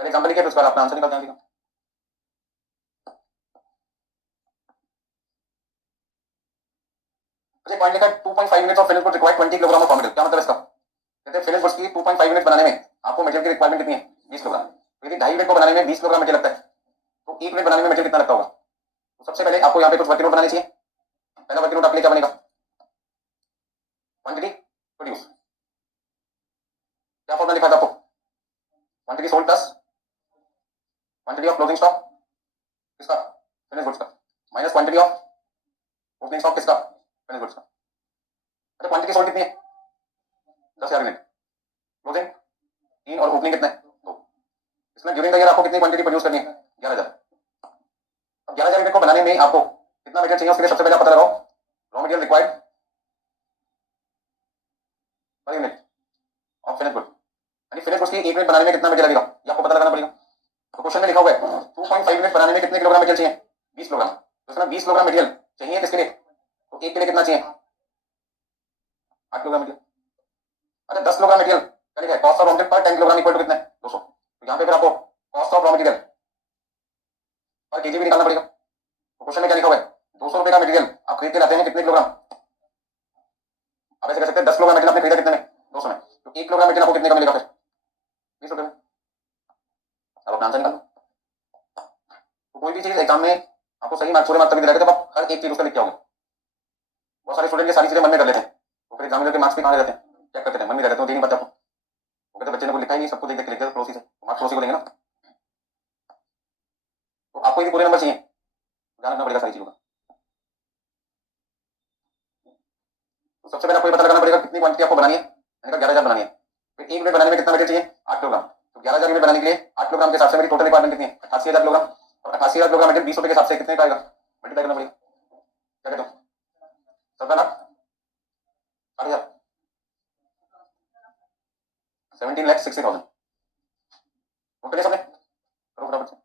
पहले एग्जांपल लिखिए, फिर उसका अपना आंसर निकाल देंगे। पॉइंट लिखा 2.5 minutes of finish goods required 20 kilogram of material. क्या मतलब इसका, कहते हैं फिनिश गुड्स की 2.5 मिनट्स बनाने में आपको मटेरियल की रिक्वायरमेंट कितनी है, 20 किलोग्राम। तो यदि 2.5 मिनट को बनाने में 20 किलोग्राम मटेरियल लगता है, तो 1 मिनट बनाने में मटेरियल कितना लगता होगा। तो सबसे पहले आपको यहाँ पे कुछ वर्किंग नोट बनाने चाहिए। पहला वर्किंग नोट आपके लिए क्या बनेगा, क्वांटिटी प्रोड्यूस, क्या फॉर्मूला लिखा था आपको, quantity sold plus quantity of closing stock किसका, फिनिश गुड्स का, minus quantity of opening stock किसका, फिनिश गुड्स का। अच्छा क्वांटिटी सोल्ड कितनी है, 10,000 यूनिट, क्लोजिंग 3 और ओपनिंग कितना है 2। इसमें ड्यूरिंग द ईयर आपको कितनी क्वांटिटी प्रोड्यूस करनी है, 11,000। अब 11,000 यूनिट को बनाने में आपको कितना मटेरियल चाहिए, उसके लिए सबसे पहले आप पता लगाओ raw material required per unit of finish good, यानी फिनिश गुड्स की 1 मिनट बनाने में कितना मटेरियल लगेगा, ये आपको पता लगाना पड़ेगा। तो क्वेश्चन में लिखा हुआ है 2.5 मिनट बनाने में कितने किलोग्राम मटेरियल चाहिए, 20 किलोग्राम। तो इसमें 20 किलोग्राम मटेरियल चाहिए किसके लिए, तो एक के लिए कितना चाहिए, 8 किलोग्राम मटेरियल। अच्छा 10 किलोग्राम मटेरियल क्या लिखा है, कॉस्ट ऑफ रॉ मटेरियल पर 10 किलोग्राम इक्वल टू कितना है, 200। तो यहाँ पे फिर आपको cost of raw material per KG भी निकालना पड़ेगा। तो क्वेश्चन में क्या लिखा हुआ है, 200 रुपए का मटेरियल आप खरीद के लाते हैं कितने किलोग्राम, आप ऐसे कह सकते हैं 10 किलोग्राम मटेरियल आपने खरीदा कितने में, 200 में, तो 1 किलोग्राम मटेरियल आपको कितने का मिलेगा, फिर 20 रुपए में। अब अपना आंसर निकालो। तो कोई भी चीज एग्जाम में आपको सही मार्क्स, पूरे मार्क्स तभी दिलाएगा जब आप हर एक चीज उसका लिख के आओगे। बहुत सारे स्टूडेंट ये सारी चीजें मन में कर लेते हैं, तो फिर एग्जामिनर के मार्क्स भी कहाँ रह जाते हैं, चेक करते हैं, मन में रहते हैं, दे नहीं पाते आपको। वो कहते बच्चे ने कुछ लिखा ही नहीं, सबको देख देख के लिख दिया पड़ोसी से, तो मार्क्स पड़ोसी को देंगे ना। तो आपको यदि पूरे नंबर चाहिए ध्यान रखना पड़ेगा सारी चीजों का। तो सबसे पहले आपको ये पता लगाना पड़ेगा कितनी क्वांटिटी आपको बनानी है, मैंने कहा 11,000 बनानी है। फिर 1 मिनट बनाने में कितना मटेरियल चाहिए, 8 किलोग्राम। तो 11,000 यूनिट बनाने के लिए 8 किलोग्राम के हिसाब से मेरी टोटल रिक्वायरमेंट कितनी है, 88,000 किलोग्राम। और 88,000 किलोग्राम मटेरियल 20 रुपए के हिसाब से कितने का आएगा, मल्टीप्लाई करना पड़ेगा। क्या कहते हो, 17,60,000, 17,60,000 टोटल सबने करो फटाफट से।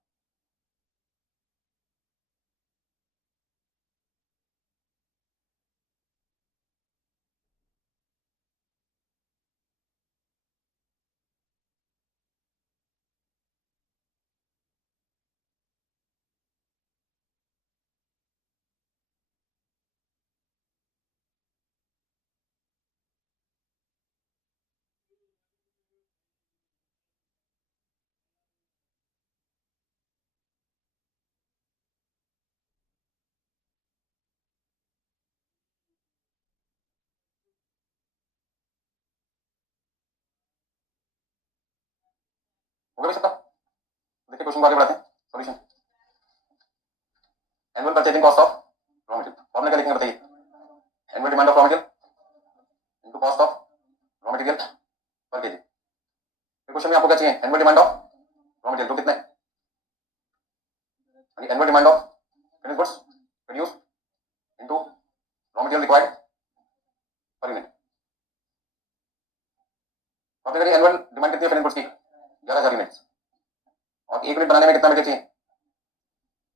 हो गया सबका, देखिए क्वेश्चन को आगे बढ़ाते हैं। Solution, annual purchasing cost of raw material, formula क्या लिखेंगे बताइए, annual demand of raw material into cost of raw material per KG. Question में आपको क्या चाहिए, annual demand of raw material तो कितना है, यानी annual demand of finish goods produce into raw material required per unit. आपने कहा एनुअल डिमांड कितनी है फिनिश गुड्स की, 11,000 यूनिट्स, और 1 मिनट बनाने में कितना मटेरियल चाहिए,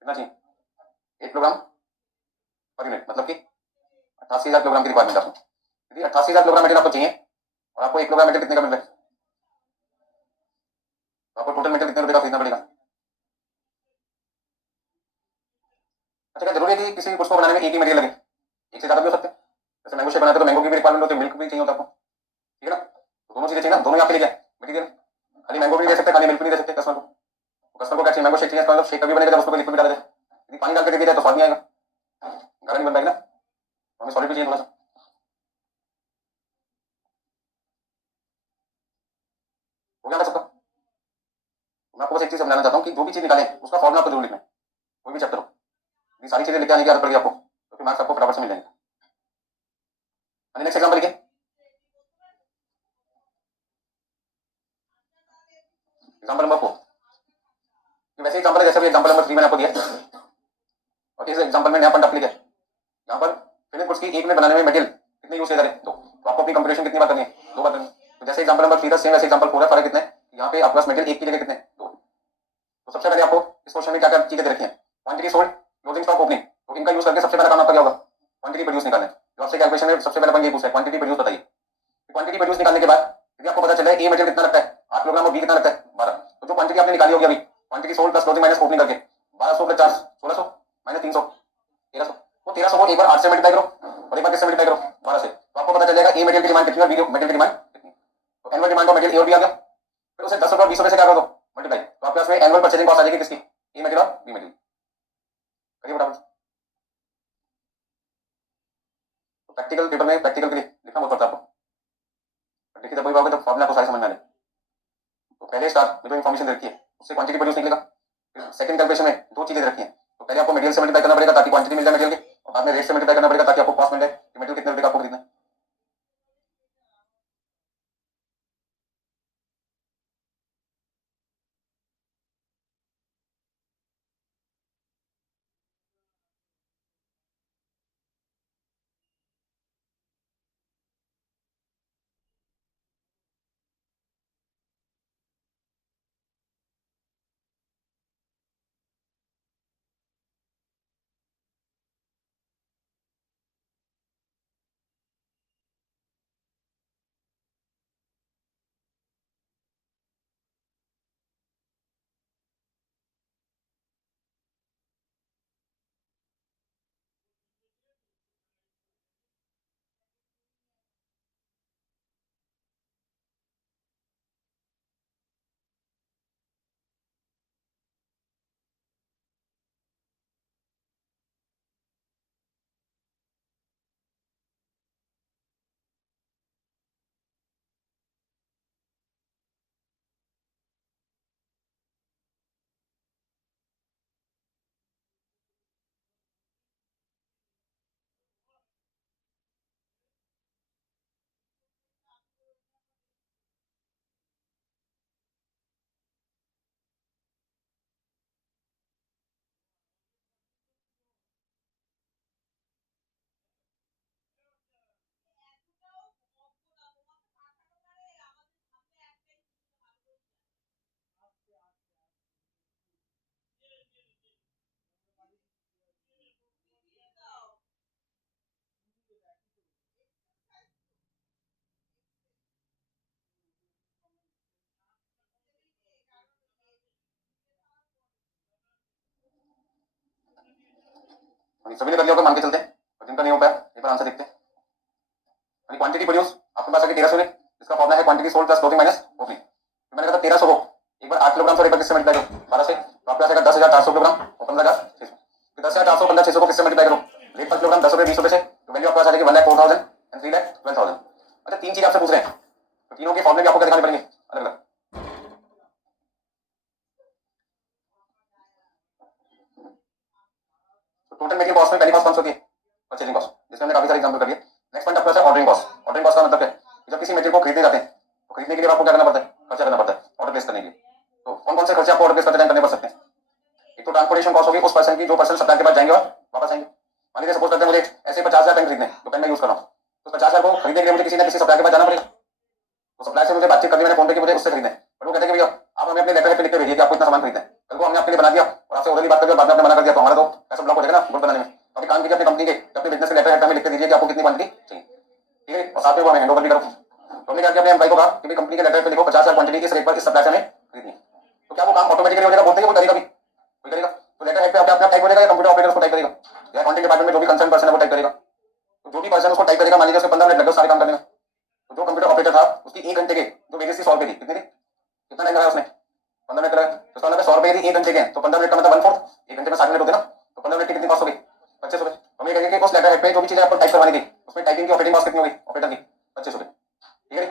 कितना चाहिए, 1 किलोग्राम पर यूनिट, मतलब कि 88,000 किलोग्राम की रिक्वायरमेंट आपको। यदि 88,000 किलोग्राम मटेरियल आपको चाहिए और आपको 1 किलोग्राम मटेरियल कितने का मिल रहा है, तो आपको टोटल मटेरियल कितने रुपए का खरीदना पड़ेगा। अच्छा क्या जरूरी है कि किसी गुड्स को बनाने में एक ही मटेरियल लगे, एक से ज्यादा भी हो सकते हैं। जैसे मैंगो शेक बनाते तो मैंगो की भी रिक्वायरमेंट होती है, मिल्क भी चाहिए होता है आपको, ठीक है ना। तो दोनों चीजें चाहिए ना, दोनों ही आपके लिए मटेरियल, खाली मैंगो भी नहीं दे सकते, खाली मिल्क भी नहीं दे सकते कस्टमर को। कस्टमर को क्या चाहिए, मैंगो शेक चाहिए, मतलब शेक कभी बनेगा जब उसको लिक्विड डाला जाए। यदि पानी डाल के दे दिया जाए तो स्वाद नहीं आएगा, गाढ़ा नहीं बन पाएगा ना, तो हमें सॉलिड भी चाहिए थोड़ा सा। हो गया सबका। मैं आपको बस एक चीज समझाना चाहता हूँ कि जो भी चीज निकालें उसका फॉर्मूला आपको जरूर लिखना है, कोई भी चैप्टर हो। ये सारी चीजें लेके आने की आदत पड़ेगी आपको, तो फिर मार्क्स आपको फटाफट से मिल जाएंगे। नेक्स्ट एग्जांपल लिखिए, एग्जांपल नंबर 4। वैसे एग्जांपल है जैसे भी एग्जांपल नंबर 3 मैंने आपको दिया, और इस एग्जांपल में नया पॉइंट आप लिखे, यहाँ पर फिनिश गुड्स की 1 मिनट बनाने में मटेरियल कितने यूज करें, तो आपको अपनी कंप्यूटेशन कितनी बार करनी है, 2 बार करनी है। तो जैसे एग्जांपल नंबर 3 था सेम वैसे एग्जांपल 4 है, फर्क कितना है, यहाँ पे आपके पास मटेरियल एक की जगह कितने, 2। तो सबसे ऑप्शन में क्या क्या चीजें दे रखी है, quantity sold, closing stock, opening. तो इनका यूज करके सबसे पहला काम आपका क्या होगा, क्वांटिटी प्रोड्यूस निकालना है। जो आपसे कैलकुलेशन में सबसे पहले अपन ये पूछा है, क्वांटिटी प्रोड्यूस बताइए। क्वांटिटी प्रोड्यूस निकालने के बाद यदि आपको पता चला ए मटेरियल कितना लगता है 8 किलोग्राम और बी कितना लगता है 12, तो जो क्वांटिटी आपने निकाली होगी अभी, quantity sold plus closing minus opening करके 1200 प्लस 4 1600 माइनस 300 1300, तो 1300 को एक बार 8 से मल्टीप्लाई करो और एक बार किससे मल्टीप्लाई करो 12 से, तो आपको पता चल जाएगा ए मटेरियल की डिमांड कितनी है और बी मटेरियल की डिमांड कितनी है। तो annual demand of material A और बी आ गया, फिर उसे 10 रुपए और 20 रुपए से क्या कर दो मल्टीप्लाई, तो आपके पास में एनुअल परचेजिंग कॉस्ट आ जाएगी किसकी, ए मटेरियल और बी मटेरियल। करिए फटाफट, तो प्रैक्टिकल पेपर में प्रैक्टिकल के लिए लिखना बहुत पड़ता है आपको, देखिए जब वही पाओगे तो फॉर्मूला आपको सारे समझ में आ जाए। तो पहले स्टार्ट में जो इन्फॉर्मेशन रखी है उससे क्वांटिटी प्रोड्यूस निकलेगा। फिर सेकंड कैलकुलेशन में दो चीजें रखी हैं, तो पहले आपको मटेरियल से मल्टीप्लाई करना पड़ेगा ताकि क्वांटिटी मिल जाए मटेरियल की, और बाद में रेट से मल्टीप्लाई करना पड़ेगा ताकि आपको कॉस्ट मिल जाए कि मटेरियल कितने रुपए का आपको खरीदना है। सभी ने कर लिया होगा मान के चलते हैं, और जिनका नहीं हो पाया एक बार आंसर देखते हैं। क्वांटिटी प्रोड्यूस आपके पास आगे 1300 ने, इसका फॉर्मूला है quantity sold plus closing minus opening. तो मैंने कहा 1300 को एक बार 8 किलोग्राम से एक बार किससे मल्टीप्लाई करो 12 से, तो आपके पास आएगा 10,400 किलोग्राम और 15,600। फिर 10,400 15,600 को किससे मल्टीप्लाई करो, रेट पर किलोग्राम 10 रुपए 20 रुपए से, तो वैल्यू आपके पास आ जाएगी 1,04,000 एंड 3,12,000। अच्छा तीन चीज आपसे पूछ रहे हैं, तो तीनों के फॉर्मूले भी आपको क्या दिखाने पड़ेंगे अलग अलग। टोटल मेकिंग कॉस्ट में पहली कॉस्ट कौन सी होती है, परचेजिंग कॉस्ट, जिसमें हमने काफी सारे एग्जांपल कर दिए। नेक्स्ट पॉइंट आपका है ऑर्डरिंग कॉस्ट। ऑर्डरिंग कॉस्ट का मतलब है जब किसी मटेरियल को खरीदने जाते हैं तो खरीदने के लिए आपको क्या करना पड़ता है, खर्चा करना पड़ता है ऑर्डर प्लेस करने के लिए। तो कौन कौन से खर्चे आपको ऑर्डर प्लेस करते टाइम करने पड़ सकते हैं, एक तो ट्रांसपोर्टेशन कॉस्ट होगी उस पर्सन की जो पर्सन सप्लायर के पास जाएंगे और वापस आएंगे। मान लीजिए सपोज करते हैं मुझे ऐसे 50,000 पेन खरीदने, तो पेन मैं यूज कर रहा हूँ, तो 50,000 को खरीदने के लिए मुझे किसी न किसी सप्लायर के पास जाना पड़ेगा। तो सप्लायर से मुझे बातचीत करनी, मैंने फोन पे की मुझे उससे खरीदना है, बट वो कहते हैं कि भैया आप हमें अपने लेटर पे लिख के भेजिए कि आपको इतना सामान खरीदना है। कल को हमने आपके लिए बना दिया और आपसे ऑलरेडी बात कर दिया, बाद में आपने मना कर दिया, तो हमारा तो पैसा ब्लॉक हो जाएगा ना गुड बनाने में। तो काम कीजिए अपनी कंपनी के अपने बिजनेस के लेटर हेड में लिख के दीजिए कि आपको कितनी क्वांटिटी चाहिए, ठीक है, और साथ में वो हमें हैंडओवर भी करो। तो हमने क्या किया अपने एम्प्लॉय को कहा कि कंपनी के लेटर पे लिखो 50,000 क्वांटिटी इस रेट पर इस सप्लायर से हमें खरीदनी है। तो क्या वो काम ऑटोमेटिकली हो जाएगा, बोलते हैं वो करेगा भी, कोई करेगा। तो लेटर हेड पे अपने आप टाइप हो जाएगा या कंप्यूटर ऑपरेटर उसको टाइप करेगा या अकाउंटिंग डिपार्टमेंट में जो भी कंसर्न पर्सन है वो टाइप करेगा। तो जो भी पर्सन उसको टाइप करेगा, मान लीजिए उसको 15 मिनट लगे सारे काम करने में, तो जो कंप्यूटर ऑपरेटर था उसकी 1 घंटे के जो वेजेस थी 100 रुपए थी, कितनी थी, कितना टाइम लगाया उसने 15 मिनट लगाया। तो इसका मतलब 100 रुपए थी 1 घंटे के, तो 15 मिनट का मतलब 1/4, 1 घंटे में 60 मिनट होते ना, तो 15 मिनट की कितनी कॉस्ट होगी 25 रुपए। तो हम ये कहेंगे कि उस लेटर हेड पे जो भी चीजें आपको टाइप करवानी थी उसमें टाइपिंग की ऑपरेटिंग कॉस्ट कितनी होगी ऑपरेटर की 25 रुपए, ठीक है।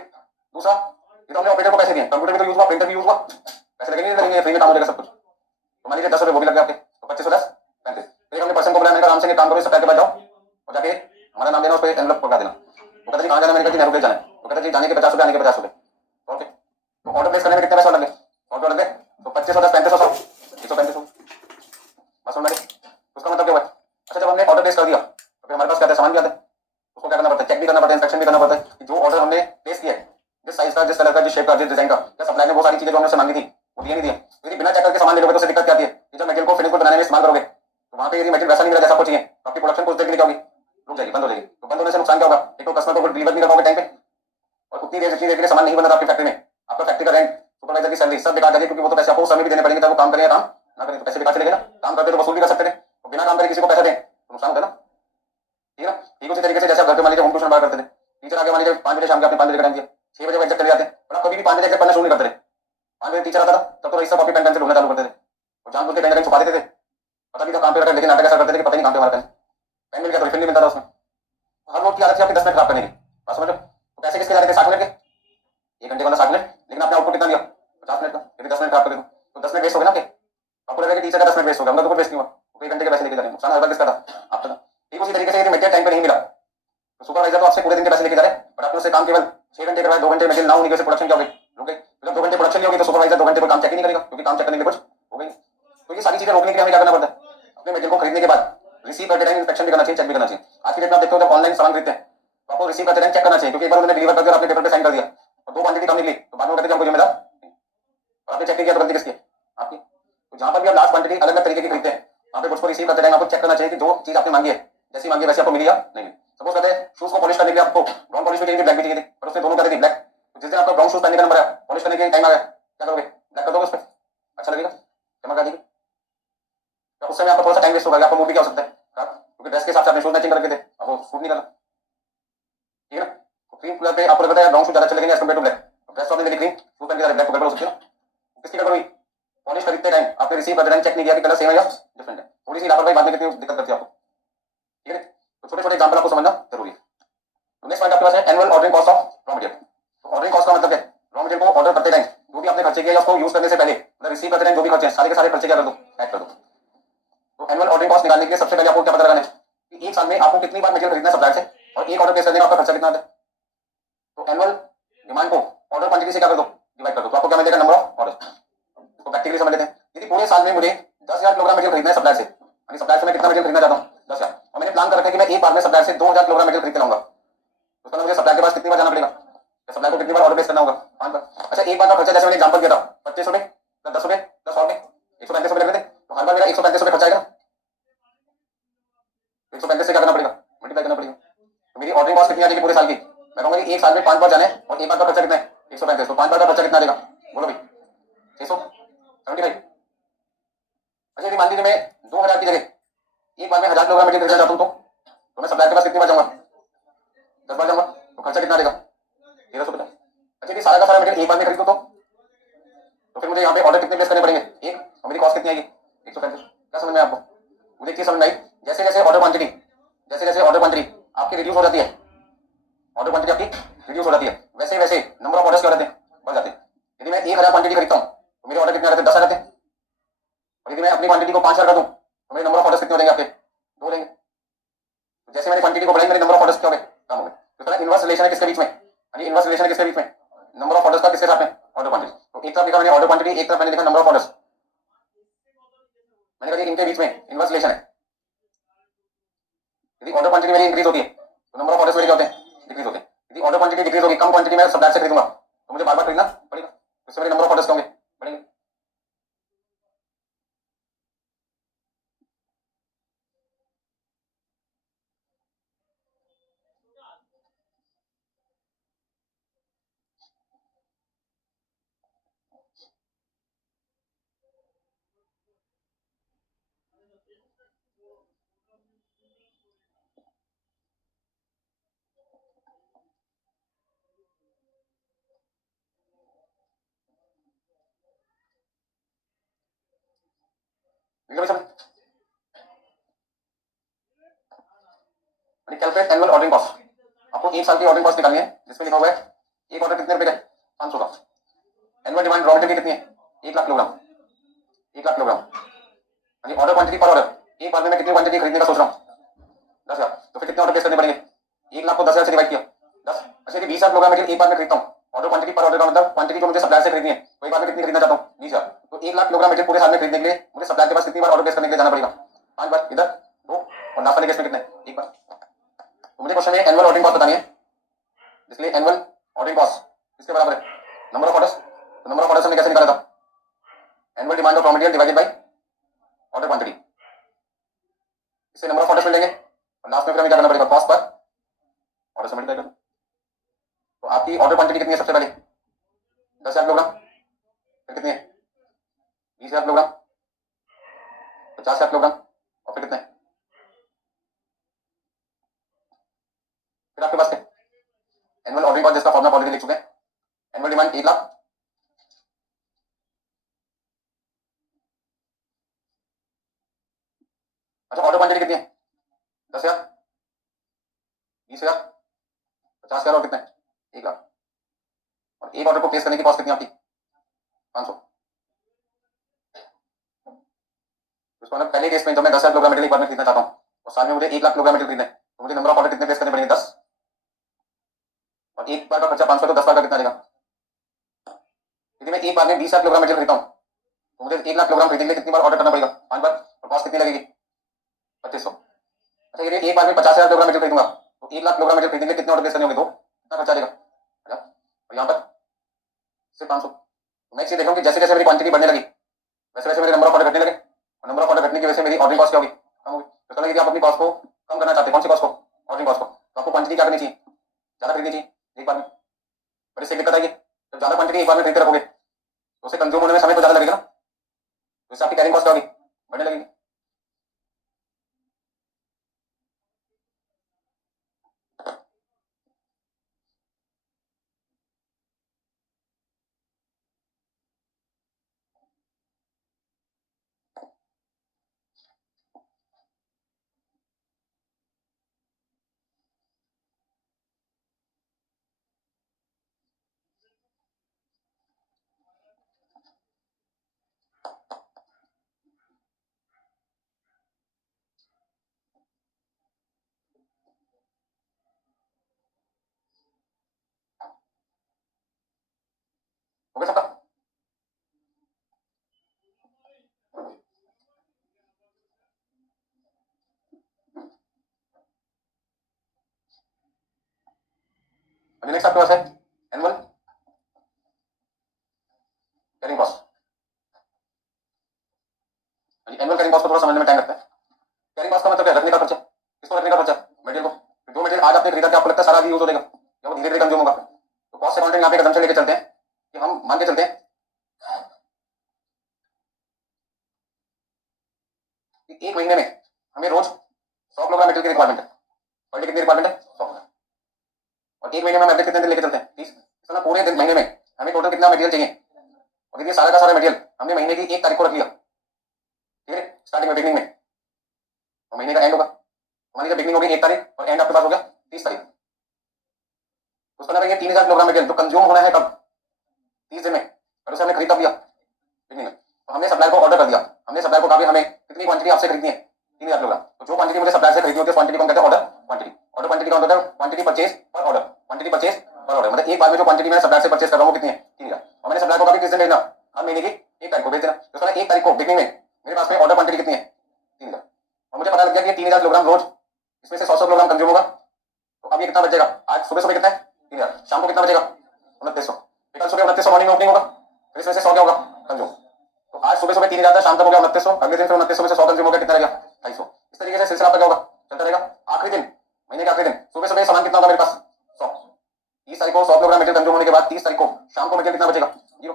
दूसरा ये तो हमने ऑपरेटर को पैसे दिए, कंप्यूटर भी तो यूज हुआ, प्रिंटर भी यूज हुआ, पैसे लगेंगे नहीं लगेंगे, फ्री में काम हो जाएगा सब कुछ। तो मान लीजिए 10 रुपए वो भी लग गए आपके, तो 25 और 10 35। फिर हमने पर्सन को बुलाया, मैंने कहा आराम से काम करो, सप्लायर के पास जाओ और जाके हमारा नाम देना, उस पर एनवलप पकड़ा देना। वो कहता जी कहाँ जाना, मैंने कहा जी नेहरू जाना है, तो कहता जी जाने के 50 रुपए आने के 50 रुपए, ओके। तो ऑर्डर प्लेस करने में कितने पैसे लगे, ऑर्डर लगे तो 25 और 10 3500 135 बस समझ में। उसका मतलब क्या हुआ, अच्छा जब हमने ऑर्डर प्लेस कर दिया तो फिर हमारे पास क्या था, सामान भी आता है, उसको क्या करना पड़ता है, चेक भी करना पड़ता है, इंस्पेक्शन भी करना पड़ता है कि जो ऑर्डर हमने प्लेस किया है जिस साइज का जिस कलर का जिस शेप का जिस डिजाइन का, क्या सप्लायर ने वो सारी चीजें जो हमने मांगी थी वो दिया नहीं दिया। यदि बिना चेक करके सामान ले लोगे तो उससे दिक्कत क्या आती है कि जब मटेरियल को फिनिश गुड बनाने में इस्तेमाल करोगे तो वहाँ पे यदि मटेरियल वैसा नहीं मिला जैसा आपको चाहिए तो आपकी प्रोडक्शन कुछ देर के लिए क्या होगी, रुक जाएगी, बंद हो जाएगी। तो बंद होने से नुकसान क्या होगा, एक तो कस्टमर को डिलीवर नहीं कर पाओगे टाइम पे, और उतनी देर जितनी देर के लिए सामान नहीं बना था आपकी फैक्ट्री में, आपका फैक्ट्री का रेंट, सुपरवाइजर की सैलरी सब बेकार जाएगी, क्योंकि वो तो पैसे आपको समय भी देने पड़ेंगे, चाहे वो काम करें या काम ना करें, तो पैसे बेकार चलेंगे ना। काम करते तो वसूल भी कर सकते थे, तो बिना काम करे किसी को पैसा दें तो नुकसान होता है ना, ठीक है ना। ठीक उसी तरीके से जैसे आप घर पे मान लीजिए होम ट्यूशन बाहर करते थे, टीचर आगे मान लीजिए 5 बजे शाम के, आपने 5 बजे का टाइम दिया, 6 बजे वो एग्जैक्ट चले जाते हैं, और आप कभी भी 5 बजे एग्जैक्ट पढ़ना शुरू नहीं करते थे। 5 बजे टीचर आता था तब तो रईस कॉपी पेन पेंसिल ढूंढना चालू करते थे, और जानबूझ के कहीं ना कहीं छुपा देते थे, पता नहीं था काम पे रखा, लेकिन नाटक ऐसा करते थे कि पता नहीं काम पे हमारा पेन मिल गया तो रिफिल नहीं मिलता था उसमें। हर रोज की आदत थी आपकी 10 मिनट खराब करने की, बात समझ लो। तो पैसे किसके जा रहे थे, 60 मिनट के, 1 घंटे वाला 60 मिनट, लेकिन आपने आउटपुट कितना दिया, 50 मिनट का, यदि 10 मिनट खराब कर दो तो 10 मिनट वेस्ट हो गए ना आपके, आपको लगा कि टीचर का 10 मिनट वेस्ट हो गया, हमका तो कुछ वेस्ट नहीं हुआ, तो 1 घंटे के पैसे लेके जा रहे हैं, नुकसान हर बार किसका था, आपका था। ठीक उसी तरीके से यदि मटेरियल टाइम पे नहीं मिला तो सुपरवाइजर तो आपसे पूरे दिन के पैसे लेके जा रहे हैं, बट आपने उससे काम केवल 6 घंटे करवाया, 2 घंटे मटेरियल ना होने की वजह से प्रोडक्शन क्या हो गई, रुक गई। तो जब 2 घंटे प्रोडक्शन नहीं होगी तो सुपरवाइजर 2 घंटे पर काम चेक ही नहीं करेगा, क्योंकि काम चेक करने के लिए कुछ हो गई। तो ये सारी चीजें रोकने के लिए हमें क्या करना पड़ता है, अपने मटेरियल को खरीदने के बाद रिसीव करते टाइम इंस्पेक्शन भी करना चाहिए, चेक भी करना चाहिए। आज की डेट में आप देखते हो जब ऑनलाइन सामान खरीदते हैं तो आपको रिसीव करते टाइम चेक करना चाहिए, क्योंकि एक बार उन्होंने डिलीवर कर दिया और आपने पेपर पे साइन कर दिया और 2 क्वांटिटी कम निकली तो बाद में कहते हैं हमको जिम्मेदार नहीं। और आपने चेक नहीं किया तो गलती किसकी है, आपकी। तो जहां पर भी आप लास्ट क्वांटिटी अलग अलग तरीके की खरीदते हैं वहां पे कुछ को रिसीव करते टाइम आपको चेक करना चाहिए कि जो चीज आपने मांगी है, जैसी मांगी है वैसे आपको मिली या नहीं मिली। सपोज कहते हैं शूज को पॉलिश करने के लिए आपको ब्राउन पॉलिश भी चाहिए, ब्लैक भी चाहिए थी, पर उसने दोनों कर दी ब्लैक। तो जिस दिन आपका ब्राउन शूज पहनने का नंबर है, पॉलिश करने के लिए टाइम आ गया, क्या करोगे, ब्लैक कर दोगे उस पर, अच्छा लगेगा, चमक आ जाएगी। तो उस समय आपका थोड़ा सा टाइम वेस्ट होगा, आपको मूड भी क्या हो सकता है खराब, क्योंकि ड्रेस के हिसाब से आपने शूज मैचिंग करके थे, अब वो सूट नहीं करना, ठीक है ना। तो क्रीम कलर पे आपको लगता है ब्राउन शूज ज्यादा चलेंगे as compare to black, dress तो आपने क्रीम शूज पहन के ब्लैक को गड़बड़ हो सकती है ना। किसकी गड़बड़ हुई, पॉलिश खरीदते टाइम आपने रिसीव करते टाइम चेक नहीं किया कि कलर सेम है या डिफरेंट है, थोड़ी सी लापरवाही बाद में कितनी दिक्कत करती है आपको, ठीक है। तो छोटे छोटे एग्जांपल आपको समझना जरूरी है। तो नेक्स्ट पॉइंट आपके पास है annual ordering cost of raw material. तो ऑर्डरिंग कॉस्ट का मतलब है रॉ मटेरियल को ऑर्डर करते टाइम जो भी आपने खर्चे किया या उसको यूज करने से पहले मतलब रिसीव करते टाइम जो भी खर्चे हैं सारे के सारे खर्चे क्या कर दो, ऐड कर दो। तो एनुअल ऑर्डरिंग कॉस्ट निकालने के लिए सबसे पहले आपको क्या पता लगाना है कि एक साल में आपको कितनी बार मटेरियल खरीदना है सप्लायर से, और एक ऑर्डर प्लेस करने का आपका खर्चा कितना आता है। तो एनुअल डिमांड को ऑर्डर क्वांटिटी से क्या कर दो, डिवाइड कर दो, तो आपको क्या मिलेगा, नंबर ऑफ ऑर्डर। इसको प्रैक्टिकली समझ लेते हैं। यदि पूरे साल में मुझे 10,000 किलोग्राम मटेरियल खरीदना है सप्लायर से, यानी सप्लायर से मैं कितना मटेरियल खरीदना चाहता हूँ 10,000, और मैंने प्लान कर रखा है कि मैं एक बार में सप्लायर से 2,000 किलोग्राम मटेरियल खरीद के लाऊंगा, तो उसका मुझे सप्लायर के पास कितनी बार जाना पड़ेगा, सप्लायर को कितनी बार ऑर्डर प्लेस करना होगा, 5 बार। अच्छा एक बार का खर्चा जैसे मैंने एग्जांपल दिया था 25 रुपए, 10 रुपए, 10 और 135 रुपए लग रहे थे, तो हर बार मेरा 135 रुपए खर्चा आएगा, 135 से क्या करना पड़ेगा, मल्टीप्लाई करना पड़ेगा। तो मेरी ऑर्डरिंग कॉस्ट कितनी आ जाएगी पूरे साल की, मैं कहूंगा कि एक साल में 5 बार जाना है और एक बार का खर्चा कितना है 135, तो 5 बार का खर्चा कितना देगा, बोलो भाई 675। अच्छा यदि मान लीजिए मैं 2,000 की जगह एक बार में 1,000 किलोग्राम मटेरियल खरीदना चाहता हूँ तो मैं सप्लायर के पास कितनी बार जाऊंगा, 10 बार जाऊंगा, तो खर्चा कितना देगा 1,350। अच्छा यदि सारा का सारा मटेरियल एक बार में खरीदूं तो फिर मुझे यहाँ पे ऑर्डर कितने प्लेस करने पड़ेंगे, एक, और मेरी कॉस्ट कितनी आएगी 135। क्या समझ में आपको, मुझे चीज समझ में आई। जैसे जैसे ऑर्डर क्वांटिटी आपकी रिड्यूस हो जाती है, ऑर्डर क्वांटिटी आपकी रिड्यूस हो जाती है, वैसे वैसे नंबर ऑफ ऑर्डर्स क्या रहते हैं, बढ़ जाते हैं। यदि मैं 1,000 क्वांटिटी खरीदता हूँ तो मेरे ऑर्डर कितने रहते हैं, 10 आ जाते हैं, और यदि मैं अपनी क्वांटिटी को 5,000 कर दूं तो मेरे नंबर ऑफ ऑर्डर्स कितने हो जाएंगे आपके, 2 लेंगे। तो जैसे मैंने क्वांटिटी को बढ़ाई मेरे नंबर ऑफ ऑर्डर्स क्या हो गए, कम हो गए। तो इसका इनवर्स रिलेशन है किसके बीच में, यानी इनवर्स रिलेशन है किसके बीच में, नंबर ऑफ ऑर्डर्स का किसके साथ में, ऑर्डर क्वांटिटी। तो एक तरफ लिखा मैंने ऑर्डर क्वांटिटी, एक तरफ मैंने लिखा नंबर ऑफ ऑर्डर्स, मैंने कहा इनके बीच में इनवर्स रिलेशन है। यदि ऑर्डर क्वांटिटी मेरी इंक्रीज होती है तो नंबर ऑफ ऑर्डर्स मेरे क्या होते हैं, डिक्रीज होते हैं। यदि ऑर्डर क्वांटिटी डिक्रीज होगी, कम क्वांटिटी में सप्लायर से खरीदूंगा तो मुझे बार बार खरीदना पड़ेगा, इससे मेरे नंबर ऑफ ऑर्डर्स क्या होंगे, बढ़ेंगे। Calculate annual ordering cost. आपको एक साल की ऑर्डरिंग कॉस्ट निकालनी है जिसमें लिखा हुआ है एक ऑर्डर कितने रुपए का, 500 का। एनुअल डिमांड रॉ मटेरियल कितनी है, 1,00,000 किलोग्राम, 1,00,000 किलोग्राम, यानी ऑर्डर क्वांटिटी पर ऑर्डर, एक बार में मैं कितनी क्वांटिटी खरीदने का सोच रहा हूँ 10,000, तो फिर कितने ऑर्डर प्लेस करने पड़ेंगे, 1,00,000 को 10,000 से डिवाइड किया 10। अच्छा यदि 20,000 किलोग्राम मटेरियल एक बार में खरीदता हूँ, ऑर्डर क्वांटिटी पर ऑर्डर का मतलब क्वांटिटी जो मुझे सप्लायर से खरीदनी है तो एक बार में कितनी खरीदना चाहता हूँ 20,000, तो 1,00,000 किलोग्राम मटेरियल पूरे साल में खरीदने के लिए मुझे सप्लायर के पास कितनी बार ऑर्डर प्लेस करने के लिए जाना पड़ेगा, 5 बार, इधर 2 और नाश्ता केस में कितने, एक बार। तो मुझे क्वेश्चन में एनुअल ऑर्डरिंग कॉस्ट बतानी है, इसलिए एनुअल ऑर्डरिंग कॉस्ट इसके बराबर है नंबर ऑफ ऑर्डर्स। तो नंबर ऑफ ऑर्डर्स हमने कैसे निकाला था, demand of raw material divided by order quantity, इससे नंबर ऑफ ऑर्डर्स मिलेंगे और लास्ट में फिर हमें क्या करना पड़ेगा, कॉस्ट पर ऑर्डर से मल्टीप्लाई कर दो। तो आपकी ऑर्डर क्वांटिटी कितनी है सबसे पहले, 10,000 किलोग्राम, फिर कितनी है 20,000 किलोग्राम, 50,000 किलोग्राम, और फिर कितने, फिर आपके पास एनुअल ऑर्डरिंग कॉस्ट जिसका फॉर्मूला ऑलरेडी लिख चुके हैं, एनुअल डिमांड 1 लाख, अच्छा ऑर्डर क्वांटिटी कितनी है 10,000, 20,000, 50,000 और कितने 1 लाख, और एक ऑर्डर को प्लेस करने की कॉस्ट कितनी आपकी 500। उसको ना पहले केस में जब मैं 10,000 किलोग्राम मटेरियल एक बार में खरीदना चाहता हूँ और साल में मुझे 1 लाख किलोग्राम मटेरियल खरीदना है, तो मुझे नंबर ऑफ ऑर्डर कितने प्लेस करने पड़ेंगे 10, और एक बार का खर्चा 500 तो 10 बार का कितना आएगा। यदि मैं एक बार में 20,000 किलोग्राम मटेरियल खरीदता हूँ तो मुझे 1 लाख किलोग्राम खरीदने के लिए कितनी बार ऑर्डर करना पड़ेगा 5 बार, और कॉस्ट कितनी लगेगी 2500। अच्छा यदि एक बार में 50,000 किलोग्राम मटेरियल खरीदूंगा तो 1 लाख किलोग्राम मटेरियल खरीदने के लिए कितने ऑर्डर प्लेस करने होंगे, 2, कितना खर्चा आएगा 1000, और यहाँ पर सिर्फ 500। मैं इसे देखूँ कि जैसे जैसे मेरी क्वांटिटी बढ़ने लगी वैसे वैसे मेरे नंबर ऑफ ऑर्डर घटने लगे, और नंबर ऑफ ऑर्डर घटने की वजह से मेरी ऑर्डरिंग कॉस्ट क्या होगी, कम होगी। तो चलो यदि आप अपनी कॉस्ट को कम करना चाहते हैं, कौन सी कॉस्ट को, ऑर्डरिंग कॉस्ट को, तो आपको क्वांटिटी क्या करनी चाहिए, ज़्यादा खरीदनी चाहिए एक बार में, पर इससे दिक्कत आएगी जब ज़्यादा क्वांटिटी एक बार में खरीदते रखोगे तो उसे कंज्यूम होने में समय तो ज़्यादा लगेगा ना, तो इससे आपकी कैरिंग कॉस्ट क्या होगी, बढ़ने लगेगी। हो गया सबका, अभी नेक्स्ट आपके पास है annual carrying cost. Annual carrying cost को थोड़ा समझने में टाइम लगता है। कैरिंग कॉस्ट का मतलब क्या, रखने का खर्चा, किसको रखने का खर्चा, मटेरियल को। जो मटेरियल आज आपने खरीदा, क्या आपको लगता है सारा यूज हो जाएगा या वो धीरे धीरे कंज्यूम होगा। तो कॉस्ट अकाउंटिंग यहाँ पे कंजम्पशन लेके चलते हैं कि हम मान के चलते हैं कि एक महीने में हमें रोज 100 किलोग्राम मटेरियल की रिक्वायरमेंट है, पर डे कितनी रिक्वायरमेंट है 100, और एक महीने में हम एवरेज कितने दिन लेके चलते हैं 30, इसलिए पूरे दिन महीने में हमें टोटल कितना मटेरियल चाहिए, और ये सारा का सारा मटेरियल हमने महीने की 1 तारीख को रख लिया, ठीक है स्टार्टिंग में बिगनिंग में, और महीने का एंड होगा, हमारी जब बिगनिंग होगी 1 तारीख और एंड आपके पास हो गया 30 तारीख, उसका मतलब ये 3,000 किलोग्राम मटेरियल जो कंज्यूम होना है कब 30 दिन में, और उसे हमने खरीद लिया बिगनिंग में, तो हमने सप्लायर को ऑर्डर कर दिया, हमने सप्लायर को कहा हमें कितनी क्वांटिटी आपसे खरीदनी है 3,000 किलोग्राम, तो जो क्वांटिटी मुझे सप्लायर से खरीदनी होती है क्वांटिटी को हम कहते हैं ऑर्डर क्वांटिटी। ऑर्डर क्वांटिटी का होता है क्वांटिटी परचेज पर ऑर्डर, क्वांटिटी परचेज पर ऑर्डर, मतलब एक बार में जो क्वांटिटी मैं सप्लायर से परचेज कर रहा हूँ कितनी है 3,000, और मैंने सप्लायर को कहा किस दिन भेजना, हर महीने की 1 तारीख को भेज देना, तो 1 तारीख को बिगनिंग में मेरे पास में ऑर्डर क्वांटिटी कितनी है 3,000, और मुझे पता लग गया कि 3,000 किलोग्राम रोज, इसमें से 100 किलोग्राम कंज्यूम होगा, तो अब ये कितना बच जाएगा, आज सुबह सुबह कितना है 3,000, शाम को कितना बचेगा 2900, कल सुबह 2900 मॉर्निंग ओपनिंग होगा, फिर इसमें से 100 क्या होगा कंज्यूम, तो आज सुबह सुबह 3,000 था, शाम तक हो गया 2900, अगले दिन फिर 2900 में से 100 कंज्यूम हो गया, कितना रहेगा 250। इस तरीके से सिलसिला आपका क्या होगा चलता रहेगा। आखिरी दिन महीने के आखिरी दिन सुबह सुबह सामान कितना होगा मेरे पास 100, 30 तारीख को 100 किलोग्राम मटेरियल कंज्यूम होने के बाद 30 तारीख को शाम को मटेरियल कितना बचेगा 0,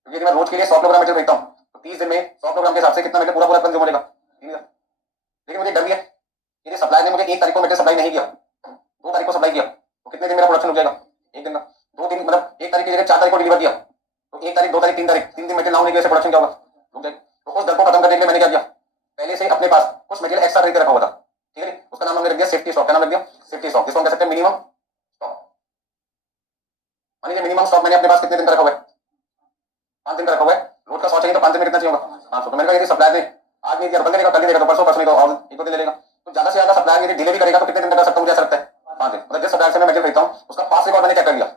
क्योंकि यदि मैं रोज के लिए 100 किलोग्राम मटेरियल खरीदता हूँ तो 30 दिन में 100 किलोग्राम के हिसाब से कितना मटेरियल पूरा पूरा कंज्यूम होगा 3,000। लेकिन मुझे डर भी है, यदि सप्लाई ने मुझे 1 तारीख को मटेरियल सप्लाई नहीं किया, 2 तारीख को सप्लाई किया, तो कितने दिन मेरा प्रोडक्शन रुक जाएगा, 1 दिन का, 2 दिन मतलब 1 तारीख की जगह 4 तारीख को डिलीवर किया, तो 1 तारीख 2 तारीख 3 तारीख 3 दिन मटेरियल ना होने की वजह से प्रोडक्शन क्या होगा रुक जाएगा। तो उस डर को खत्म करने के लिए मैंने क्या किया, पहले से अपने पास कुछ मटेरियल एक्स्ट्रा खरीद के रखा हुआ था, ठीक है, उसका नाम हमने रख दिया सेफ्टी स्टॉक। क्या नाम रख दिया सेफ्टी स्टॉक, जिसको हम कह सकते हैं मिनिमम स्टॉक। मान लीजिए मिनिमम स्टॉक मैंने अपने पास कितने दिन का रखा हुआ है 5 दिन का रखा हुआ है, रोज का 100 चाहिए तो 5 दिन में कितना चाहिए होगा 500, तो मैंने कहा यदि सप्लायर ने आज नहीं दिया, कल देगा, कल नहीं देगा तो परसों, परसों नहीं तो और 1 दिन ले लेगा, तो ज्यादा से ज्यादा सप्लायर यदि डिले भी करेगा तो कितने दिन तक कर सकता हूँ, मुझे ऐसा लगता है 5 दिन। मतलब जिस सप्लायर से मैं मटेरियल खरीदता हूँ उसका पास रिकॉर्ड मैंने चेक कर लिया,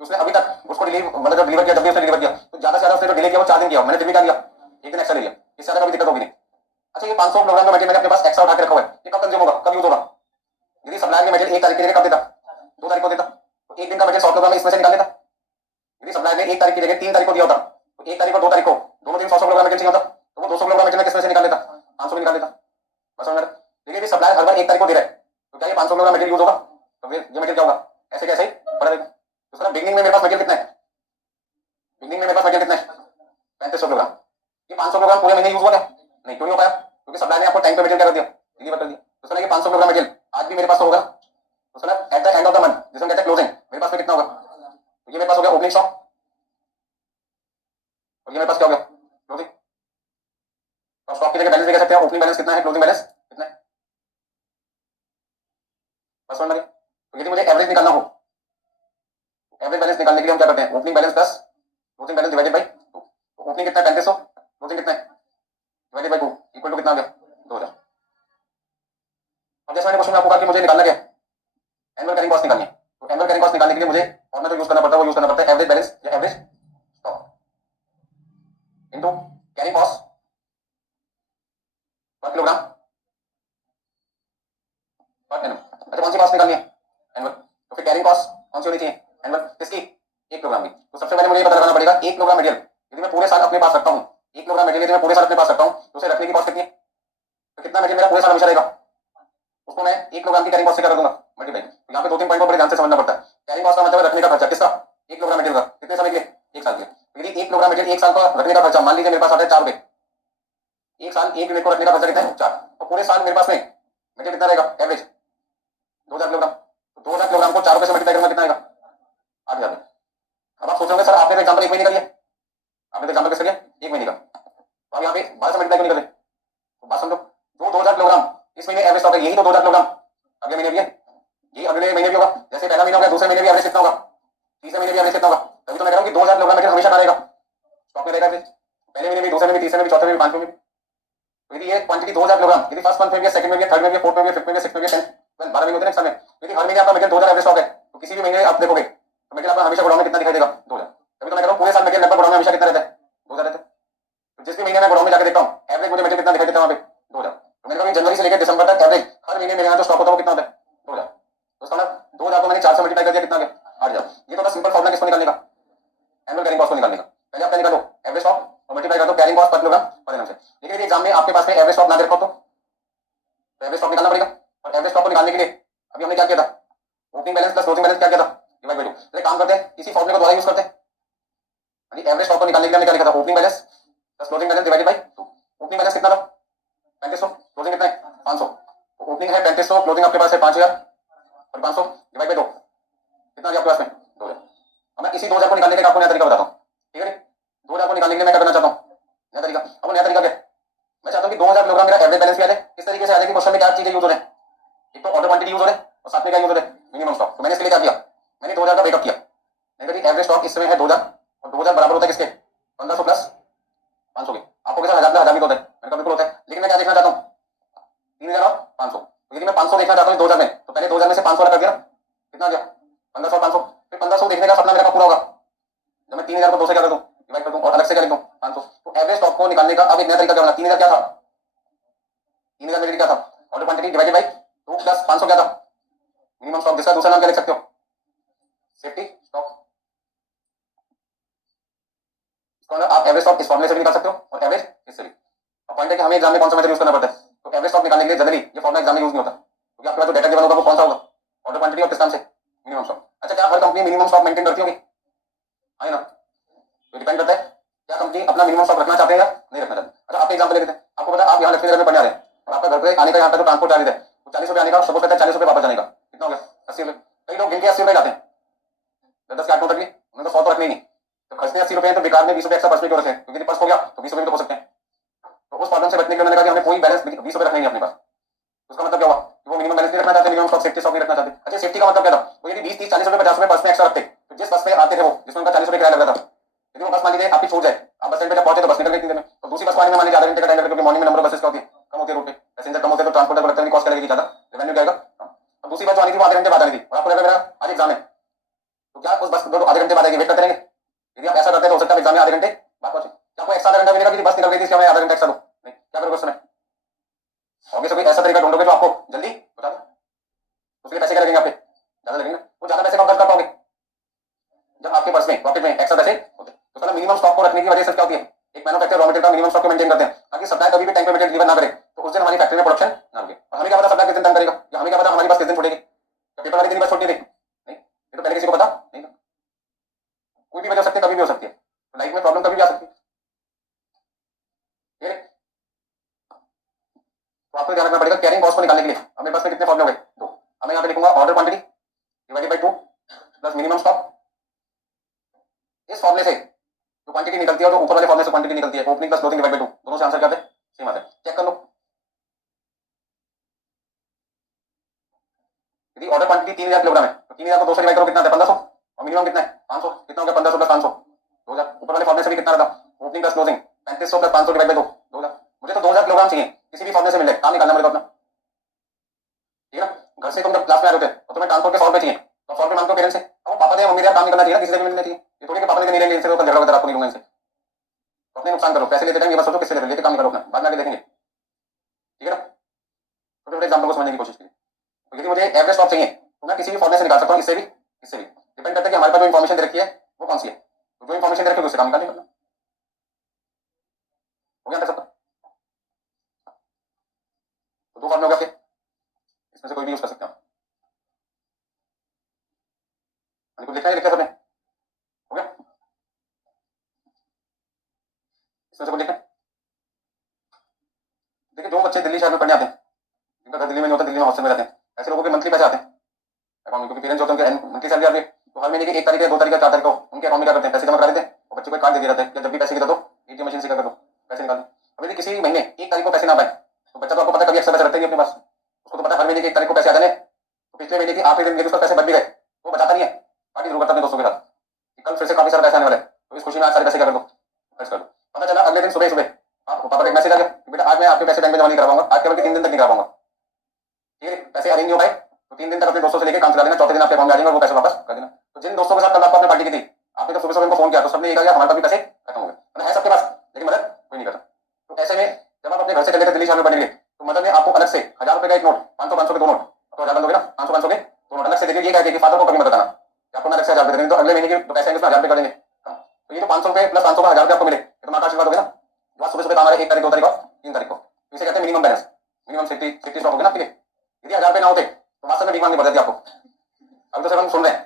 उसने अभी तक उसको मतलब जब डिलीवर किया, जब भी उसने डिलीवर किया तो ज्यादा से ज्यादा उसने जो डिले किया वो 4 दिन किया, मैंने डिलीवर कर लिया 1 दिन एक्स्ट्रा ले लिया, इससे ज्यादा कभी दिक्कत होगी नहीं। अच्छा ये 500 किलोग्राम का मटेरियल मैंने अपने पास एक्स्ट्रा उठा के रखा हुआ है, ये कब कंज्यूम होगा, कब यूज होगा, यदि सप्लायर ने मटेरियल 1 तारीख की जगह कब देता 2 तारीख को देता, तो 1 दिन का मटेरियल 100 किलोग्राम इसमें से निकाल लेता। यदि सप्लायर ने 1 तारीख की जगह 3 तारीख को दिया होता तो 1 तारीख और 2 तारीख को दोनों तीन 100 किलोग्राम मटेरियल चाहिए होता तो वो 200 किलोग्राम मटेरियल किस तरह से निकाल लेता, 500 में निकाल लेता। बस समझ में आ रहा है? देखिए सप्लायर हर बार 1 तारीख को दे रहा है तो क्या ये 500 किलोग्राम मटेरियल यूज होगा, तो फिर ये मटेरियल क्या होगा, ऐसे कैसे ही बढ़ा देगा। तो सर बिगनिंग में मेरे पास मटेरियल कितना है, बिगनिंग में मेरे पास मटेरियल कितना है 3500 किलोग्राम। ये 500 किलोग्राम पूरे महीने यूज हुआ क्या, नहीं, क्यों नहीं हो पाया, क्योंकि सप्लायर ने आपको टाइम पे मटेरियल क्या कर दिया, डिलीवर कर दिया। तो सर ये 500 किलोग्राम मटेरियल आज भी मेरे पास तो होगा। तो sir at the end of the month जिसे हम कहते हैं क्लोजिंग, मेरे पास में कितना होगा, तो ये मेरे पास हो गया ओपनिंग स्टॉक और ये मेरे पास क्या हो गया क्लोजिंग। तो स्टॉक की जगह बैलेंस देख सकते हैं, ओपनिंग बैलेंस कितना है, क्लोजिंग बैलेंस कितना है, बस समझ में आ गया। तो यदि मुझे एवरेज निकालना हो, एवरेज बैलेंस निकालने के लिए हम क्या करते हैं, opening balance plus closing balance divided by 2। Opening कितना है 3500, क्लोजिंग कितना है डिवाइडेड बाई 2 इक्वल टू कितना आ गया 2000। अब जैसे मैंने क्वेश्चन में आपको कहा कि मुझे निकालना क्या है, एनुअल कैरिंग कॉस्ट निकालनी है। तो एनुअल कैरिंग कॉस्ट निकालने के लिए मुझे फॉर्मूला जो यूज करना पड़ता है वो यूज करना पड़ता है एवरेज बैलेंस या average stock into carrying cost per kilogram per annum. अच्छा कौन सी कॉस्ट निकालनी है, एनुअल, तो फिर कैरिंग कॉस्ट कौन सी होनी चाहिए, एनुअल किसकी, 1 किलोग्राम की। तो सबसे पहले मुझे ये पता लगाना पड़ेगा 1 किलोग्राम मटेरियल यदि मैं पूरे साल अपने पास रखता हूं, 1 किलोग्राम मटेरियल यदि मैं पूरे साल अपने पास रखता हूं तो उसे रखने की कॉस्ट कितनी है, तो कितना मटेरियल मेरा पूरे साल हमेशा रहेगा, उसको मैं 1 किलोग्राम की कैरिंग कॉस्ट से क्या कर दूंगा मल्टीप्लाई। तो यहाँ पे 2-3 पॉइंट को बड़े ध्यान से समझना पड़ता है। कैरिंग कॉस्ट का मतलब रखने का खर्चा किसका, 1 किलोग्राम मटेरियल का, कितने समय के लिए, 1 साल के लिए। यदि 1 किलोग्राम मटेरियल 1 साल का रखने का खर्चा मान लीजिए मेरे पास आता है 4 रुपए, 1 साल 1 यूनिट को रखने का खर्चा कितना है 4, तो पूरे साल मेरे पास में मटेरियल कितना रहेगा एवरेज 2000 किलोग्राम। तो 2000 किलोग्राम को 4 रुपए से मल्टीप्लाई करूंगा कितना आएगा 8000। अब आप सोच रहे होंगे सर आपने तो एग्जांपल 1 महीने का लिया, आपने तो एग्जांपल किसका लिया 1 महीने का, तो अब यहाँ पे 12 से मल्टीप्लाई क्यों नहीं कर रहे, तो बात समझो, जो 2000 किलोग्राम इस महीने एवरेज स्टॉक है यही तो 2000 किलोग्राम अगले महीने भी है, ये अगले महीने भी होगा, जैसे पहला महीना हो गया दूसरे महीने भी एवरेज कितना होगा, तीसरे महीने भी एवरेज कितना होगा। तभी तो मैं कह रहा हूं कि 2000 किलोग्राम मटेरियल हमेशा रहेगा स्टॉक में रहेगा, पहले महीने में, दूसरे में भी, तीसरे में भी, चौथे में भी, पांचवें में। तो यदि ये क्वांटिटी 2000 किलोग्राम यदि फर्स्ट मंथ में भी, सेकंड में भी, थर्ड में भी, फोर्थ में भी, फिफ्थ में भी, सिक्स्थ में भी, 12 महीने होते हैं समय, यदि हर महीने आपका मटेरियल 2000 एवरेज स्टॉक है तो किसी भी महीने आप देखोगे तो मटेरियल आपका हमेशा गोडाउन में कितना दिखाई देगा 2000। तभी तो मैं कह रहा हूं पूरे साल मटेरियल लगभग गोडाउन में हमेशा कितना रहता है 2000 रहता है। तो जिस भी महीने में गोडाउन में जाकर देखता हूं एवरेज मुझे मटेरियल कितना दिखाई देता है वहां पे 2000। तो मैंने कहा जनवरी से लेकर दिसंबर तक एवरेज हर महीने मेरे यहाँ जो स्टॉक होता है वो कितना होता है 2000। तो इसका मतलब 2000 को मैंने 4 से मल्टीप्लाई कर दिया कितना आ गया 8000। ये तो सिंपल फॉर्मूला किसको निकालने का, एनुअल कैरिंग कॉस्ट को निकालने का। पहले आप क्या निकालो एवरेज स्टॉक और मल्टीप्लाई कर दो carrying cost per kilogram per annum से। लेकिन यदि एग्जाम में आपके पास में एवरेज स्टॉक ना दे रखो तो एवरेज स्टॉक निकालना पड़ेगा, और एवरेज स्टॉक को निकालने के लिए अभी हमने क्या किया था, opening balance plus closing balance क्या किया था डिवाइड बाय 2। चलिए काम करते हैं इसी फॉर्मूले को दोबारा यूज करते हैं। एवरेज स्टॉक को निकालने के लिए हमने क्या लिखा था, opening balance plus closing balance divided by 2। Opening balance कितना था 3500, क्लोजिंग कितना है 500। तो ओपनिंग है 3500, क्लोजिंग आपके पास है 5000 और 500 डिवाइड बाय 2 कितना आ गया आपके पास में 2000। अब मैं इसी 2000 को निकालने का आपको नया तरीका बताता हूं, ठीक है। 2000 को निकालने के लिए मैं क्या करना चाहता हूं, नया तरीका। अब नया तरीका क्या, मैं चाहता हूं कि 2000 किलोग्राम मेरा एवरेज बैलेंस भी आ जाए। इस तरीके से आ जाए कि क्वेश्चन में क्या चीजें यूज हो रहे हैं, एक तो ऑर्डर क्वांटिटी यूज हो रहे हैं और साथ में क्या यूज हो रहे हैं मिनिमम स्टॉक। तो मैंने इसके लिए क्या किया, मैंने 2000 का ब्रेकअप किया। मैंने कहा एवरेज स्टॉक इस समय है 2000 और 2000 बराबर होता है किसके 1500 प्लस 500 के। आपको कैसा 1000 1000 भी होता है, मैंने कहा बिल्कुल होता है, लेकिन मैं क्या देखना चाहता हूं 3000 और 500। तो यदि मैं 500 देखना चाहता हूं 2000 में तो पहले 2000 में से 500 अलग कर दिया, कितना आ गया 1500 और 500। फिर 1500 देखने का सपना मेरा पूरा होगा जब मैं 3000 को 2 से क्या कर दूं डिवाइड कर दूं और अलग से क्या लिख दूं 500। तो एवरेज स्टॉक को निकालने का अब एक नया तरीका क्या बना, 3000 क्या था, 3000 मेरी क्या था order quantity divided by 2 plus 500 क्या था मिनिमम स्टॉक, जिसका दूसरा नाम क्या लिख सकते हो सेफ्टी स्टॉक। आप एवरेज स्टॉक इस फॉर्मूले से भी निकाल सकते हो और एवरेज इससे भी। अब पॉइंट है कि हमें एग्जाम में कौन सा मेथड यूज करना पड़ता है। तो एवरेज स्टॉक निकालने के लिए जनरली ये फॉर्मूला एग्जाम में यूज नहीं होता, क्योंकि आपके पास जो डेटा गिवन होगा वो कौन सा होगा ऑर्डर क्वांटिटी और किस नाम से मिनिमम स्टॉक। अच्छा क्या हर कंपनी मिनिमम स्टॉक मेंटेन करती होगी, है ना, तो डिपेंड करता है क्या कंपनी अपना मिनिमम स्टॉक रखना चाहते हैं या नहीं रखना चाहते। अच्छा आपके एग्जाम्पल लेते हैं, आपको पता है आप यहाँ लक्ष्मी नगर में पढ़ने आ रहे हैं और आपका घर पे आने का यहाँ पे जो ट्रांसपोर्ट चार्ज है वो 40 रुपये आने का, सपोज करते हैं 40 रुपये वापस जाने का, कितना हो गया 80 रुपये। कई लोग गिन के 80 रुपये जाते हैं 10 के 8 तक भी, उन्हें तो 100 तो रखने ही नहीं, तो खर्चने 80 रुपये हैं तो बेकार में 20 रुपये एक्स्ट्रा पर्स में क्यों रखें, क्योंकि पर्स हो गया तो 20 रुपये तो हो सकते हैं। तो उस प्रॉब्लम से बचने के लिए मैंने कहा कि हमें कोई बैलेंस 20 रुपये रखने नहीं अपने पास। उसका मतलब क्या हुआ कि वो मिनिमम बैलेंस नहीं रखना चाहते, मिनिमम स्टॉक सेफ्टी स्टॉक नहीं रखना चाहते। अच्छा सेफ्टी का मतलब क्या था, वो यदि 20 30 40 रुपये 50 रुपये बस में एक्स्ट्रा रखते तो जिस बस में आते थे वो जिसमें उनका 40 रुपये किराया लग रहा था, यदि वो बस मान लीजिए आपकी छूट जाए, आप बस स्टैंड पे जब पहुंचे तो बस निकल गई 3 दिन में, तो दूसरी बस को आने में मान लीजिए आधे घंटे का टाइम लगता है, क्योंकि मॉर्निंग में नंबर ऑफ बसेस होती है कम होती है, रूट पे पैसेंजर कम होते हैं तो ट्रांसपोर्टर को लगता है कॉस्ट करेगी ज्यादा, रेवेन्यू क्या आएगा। अब दूसरी बस जो आनी थी वो आधे घंटे बाद आनी थी और आपको लगा मेरा आज एग्जाम है, तो क्या उस बस दो आधे घंटे बाद आएगी, वेट करते रहेंगे। यदि आप ऐसा करते हैं तो हो सकता है एग्जाम में आधे घंटे बाद पहुंचे। क्या आपको एक्स्ट्रा आधा घंटा मिलेगा कि बस निकल गई थी इसलिए हमें आधा घंटा एक्स्ट्रा दो, नहीं, क्या करोगे उस समय ऑब्वियसली ऐसा तरीका ढूंढोगे जो आपको जल्दी बता दो, उसके पैसे क्या लगेंगे आपके ज्यादा लगेंगे, वो ज्यादा पैसे कम खर्च कर पाओगे जब आपके पर्स में पॉकेट में एक्स्ट्रा पैसे होते हैं। तो मिनिमम स्टॉक को रखने की वजह से क्या होती है एक मैन्युफैक्चर रॉ मटेरियल का मिनिमम स्टॉक को मेंटेन करते हैं ताकि सप्लाई कभी भी टाइम पे मटेरियल डिलीवर ना करे, तो उस दिन हमारी फैक्ट्री में प्रोडक्शन ना रुके। और हमें क्या पता सप्लाई किस दिन तंग करेगा, या हमें क्या पता हमारी बस किस दिन छूटेगी, या पेपर वाले दिन बस छूटती थी नहीं, ये तो पहले किसी को पता नहीं था। कोई भी वजह हो सकती है, कभी भी हो सकती है, तो लाइफ में प्रॉब्लम कभी भी आ सकती है। ठीक है, तो आपको ध्यान रखना पड़ेगा कैरिंग कॉस्ट को निकालने के लिए हमें बस में कितने फॉर्मूले हो गए, तो हमें यहाँ पे लिखूंगा order quantity divided by 2 plus minimum stock. इस फॉर्मूले से जो क्वांटिटी निकलती है और जो ऊपर वाले फॉर्मूले से क्वांटिटी निकलती है, opening plus closing divide by 2, दोनों से आंसर क्या आते हैं, सेम आते हैं। चेक कर लो, यदि ऑर्डर क्वांटिटी 3000 किलोग्राम है तो 3000 को 2 से डिवाइड करो, कितना आता है 1500, और मिनिमम कितना है 500, कितना हो गया 1500 प्लस 500 2000। ऊपर वाले फॉर्मूले से भी कितना रहा, opening plus closing 3500 plus 500 divide by 2 2000। मुझे तो 2000 किलोग्राम चाहिए, किसी भी फॉर्मूले से मिल जाए, काम निकालना मेरे को अपना, ठीक है ना। घर से तुम जब क्लास में आ रहे थे तो तुम्हें ट्रांसपोर्ट के 100 रुपए चाहिए, तो 100 रुपए मांगते हो पेरेंट्स से, अब पापा दे मम्मी दे, काम निकलना चाहिए ना, किसी से भी मिलना चाहिए। ये थोड़ी कि पापा ने नहीं लेंगे इनसे, तो कल झगड़ा होगा आपको नहीं लूंगा इनसे, तो अपने नुकसान करो। पैसे लेते टाइम ये मत सोचो किससे लेते काम करो अपना, बाद में आगे देखेंगे, ठीक है ना। छोटे छोटे एग्जाम्पल को समझने की कोशिश कीजिए। तो यदि मुझे एवरेज स्टॉक चाहिए तो मैं किसी भी फॉर्मूले से निकाल सकता हूँ, इससे भी डिपेंड करता है कि हमारे पास जो इन्फॉर्मेशन दे रखी है वो कौन सी है, तो जो इन्फॉर्मेशन दे रखी है उससे काम निकालने करना हो गया सबका। तो 2 फॉर्मूले हो गया, इसमें से कोई भी यूज कर सकते हैं। कुछ लिखना है, लिखा सबने हो गया, इसमें से कुछ लिखना है। देखिए जो बच्चे दिल्ली शहर में पढ़ने आते हैं, जिनका घर दिल्ली में नहीं होता, दिल्ली में हॉस्टल में रहते हैं, ऐसे लोगों के मंथली पैसे आते हैं अकाउंट में, क्योंकि पेरेंट्स होते हैं उनके मंथली सैलरी आती है, तो हर महीने की 1 तारीख या 2 तारीख या 4 तारीख को उनके अकाउंट में क्या करते हैं, पैसे जमा करा देते हैं और बच्चे को कार्ड दे दिया जाता है कि जब भी पैसे गिरा दो एटीएम मशीन से क्या कर दो पैसे निकाल दो। अब यदि किसी महीने 1 तारीख को पैसे ना पाए तो बच्चा तो आपको पता कभी एक्स्ट्रा पैसे रखते नहीं अपने पास, उसको तो पता हर महीने की 1 तारीख को पैसे आ जाने, तो पिछले महीने की आखिरी दिन उसका पैसे बच भी गए वो बचाता नहीं है, पार्टी जरूर करता है दोस्तों के साथ, कल फिर से काफी सारा पैसे आने वाले, तो इस खुशी में आज सारे पैसे क्या कर दो खर्च कर दो। पता चला अगले दिन सुबह सुबह आपको पापा का एक मैसेज आ गया कि बेटा आज मैं आपके पैसे बैंक में जमा नहीं करा पाऊंगा, आज केवल 3 दिन तक नहीं करा पाऊंगा, ठीक है। पैसे अरेंज नहीं हो पाए तो 3 दिन तक अपने दोस्तों से लेकर काम चला देना, चौथे दिन आपके अकाउंट में आ जाएंगे और वो पैसे वापस कर देना। तो जिन दोस्तों के साथ कल आपको आपने पार्टी की थी, आपने जब सुबह सुबह उनको फोन किया तो सबने ये कहा हमारे पास भी पैसे खत्म हो गए, मतलब है सबके पास लेकिन मदद कोई नहीं करता। तो ऐसे में जब आप अपने घर से चले थे दिल्ली शहर में पढ़ने के लिए, तो मदद ने आपको अलग से 1000 रुपए का एक नोट, 500 के 2 नोट, तो 1000 दोगे ना, 500 के 2 नोट अलग से देंगे, ये कह कि फादर को कभी मत बताना आपको मैं अलग से 1000 रुपए देंगे, तो अगले महीने के पैसे आएंगे उसमें 1000 रुपए कर देंगे। तो ये तो 500 रुपए प्लस 500 का 1000 रुपए आपको मिले, तो माता आशीर्वाद हो गया ना। जो सुबह सुबह काम आ रहा है 1 तारीख 2 तारीख और 3 तारीख को, इसे कहते हैं minimum balance, minimum safety stock हो गया ना आपके लिए। यदि 1000 रुपए ना होते तो वास्तव में भीख मांगनी पड़ जाती आपको। अभी तो सर हम सुन रहे हैं,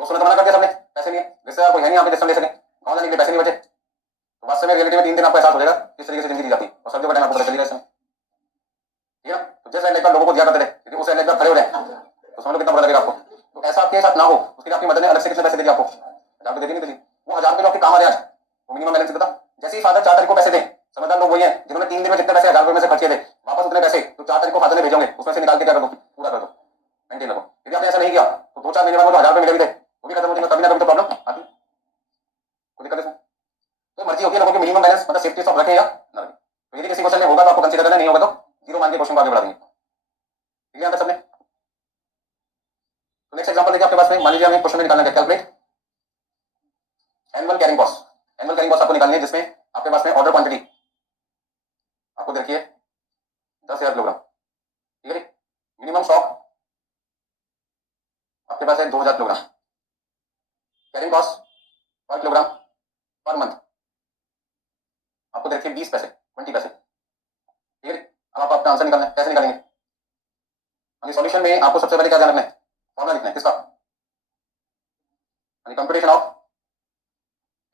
दोस्तों ने तो मना कर दिया सबने, पैसे नहीं है, रिश्तेदार कोई है नहीं यहाँ पे जिससे ले सके, कौन जाने के लिए पैसे नहीं बचे, तो वास्तव में रियलिटी में 3 दिन आपको एहसास हो जाएगा किस तरीके से जिंदगी दी जाती है, और सर्दियों का टाइम आपको पता चलेगा इसमें, ठीक है ना। तो जैसे लाइफ लोगों को दिया करते थे, यदि उस लाइफ खड़े हो जाए तो समझ लो कितना बुरा लगेगा आपको। तो ऐसा आपके साथ ना हो उसके लिए आपकी मदद ने अलग से कितने पैसे दे दिए आपको, 1000 रुपए दे नहीं, वो 1000 रुपए जो आपके काम आ रहे हैं आज, वो मिनिमम बैलेंस बता। जैसे ही फादर 4 तारीख को पैसे दें, समझदार लोग वही हैं जिन्होंने 3 दिन में जितने पैसे 1000 रुपए में से खर्च किए थे, वापस उतने पैसे तो 4 तारीख को फादर ने भेजोगे, उसमें से निकाल के क्या कर दो पूरा कर दो, मेंटेन रखो। यदि आपने ऐसा नहीं किया तो 2-4 महीने बाद वो 1000 रुपए मिले भी थे वो भी खत्म हो जाएंगे, कभी ना कभी तो प्रॉब्लम आती, कोई दिक्कत इसमें। तो मर्जी होती है लोगों की मिनिमम बैलेंस मतलब सेफ्टी स्टॉक रखें या ना रखें। तो यदि किसी क्वेश्चन में होगा तो आपको कंसीडर करना, नहीं होगा तो जीरो मान के क्वेश्चन को आगे बढ़ा देंगे, ठीक है सबने। तो नेक्स्ट एग्जांपल देखिए आपके पास में, मान लीजिए हमें क्वेश्चन में निकालना है calculate annual carrying cost. Annual carrying cost आपको निकालनी है जिसमें आपके पास में ऑर्डर क्वांटिटी आपको देखिए 10,000 किलोग्राम, ठीक है। मिनिमम स्टॉक आपके पास है 2,000 kilogram, carrying cost per kilogram per month आपको देखिए 20 पैसे 20 पैसे, ठीक है। अब आप अपना आंसर निकालना है, कैसे निकालेंगे। सॉल्यूशन में आपको सबसे पहले क्या ध्यान रखना है, फॉर्मूला लिखना है किसका, computation of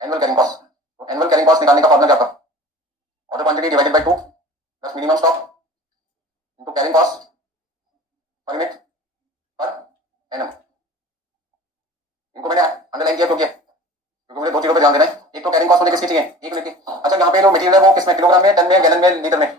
annual carrying cost. तो एनुअल कैरिंग कॉस्ट निकालने का फॉर्मूला क्या आपका, order quantity divided by 2 plus minimum stock into carrying cost per unit per annum. इनको मैंने अंडरलाइन किया क्योंकि मुझे 2 चीजों पर ध्यान देना है, एक तो कैरिंग कॉस्ट मुझे किसकी चाहिए, 1 यूनिट की। अच्छा यहाँ पे जो मटेरियल है वो किसमें, किलोग्राम में, टन में, गैलन में, लीटर में,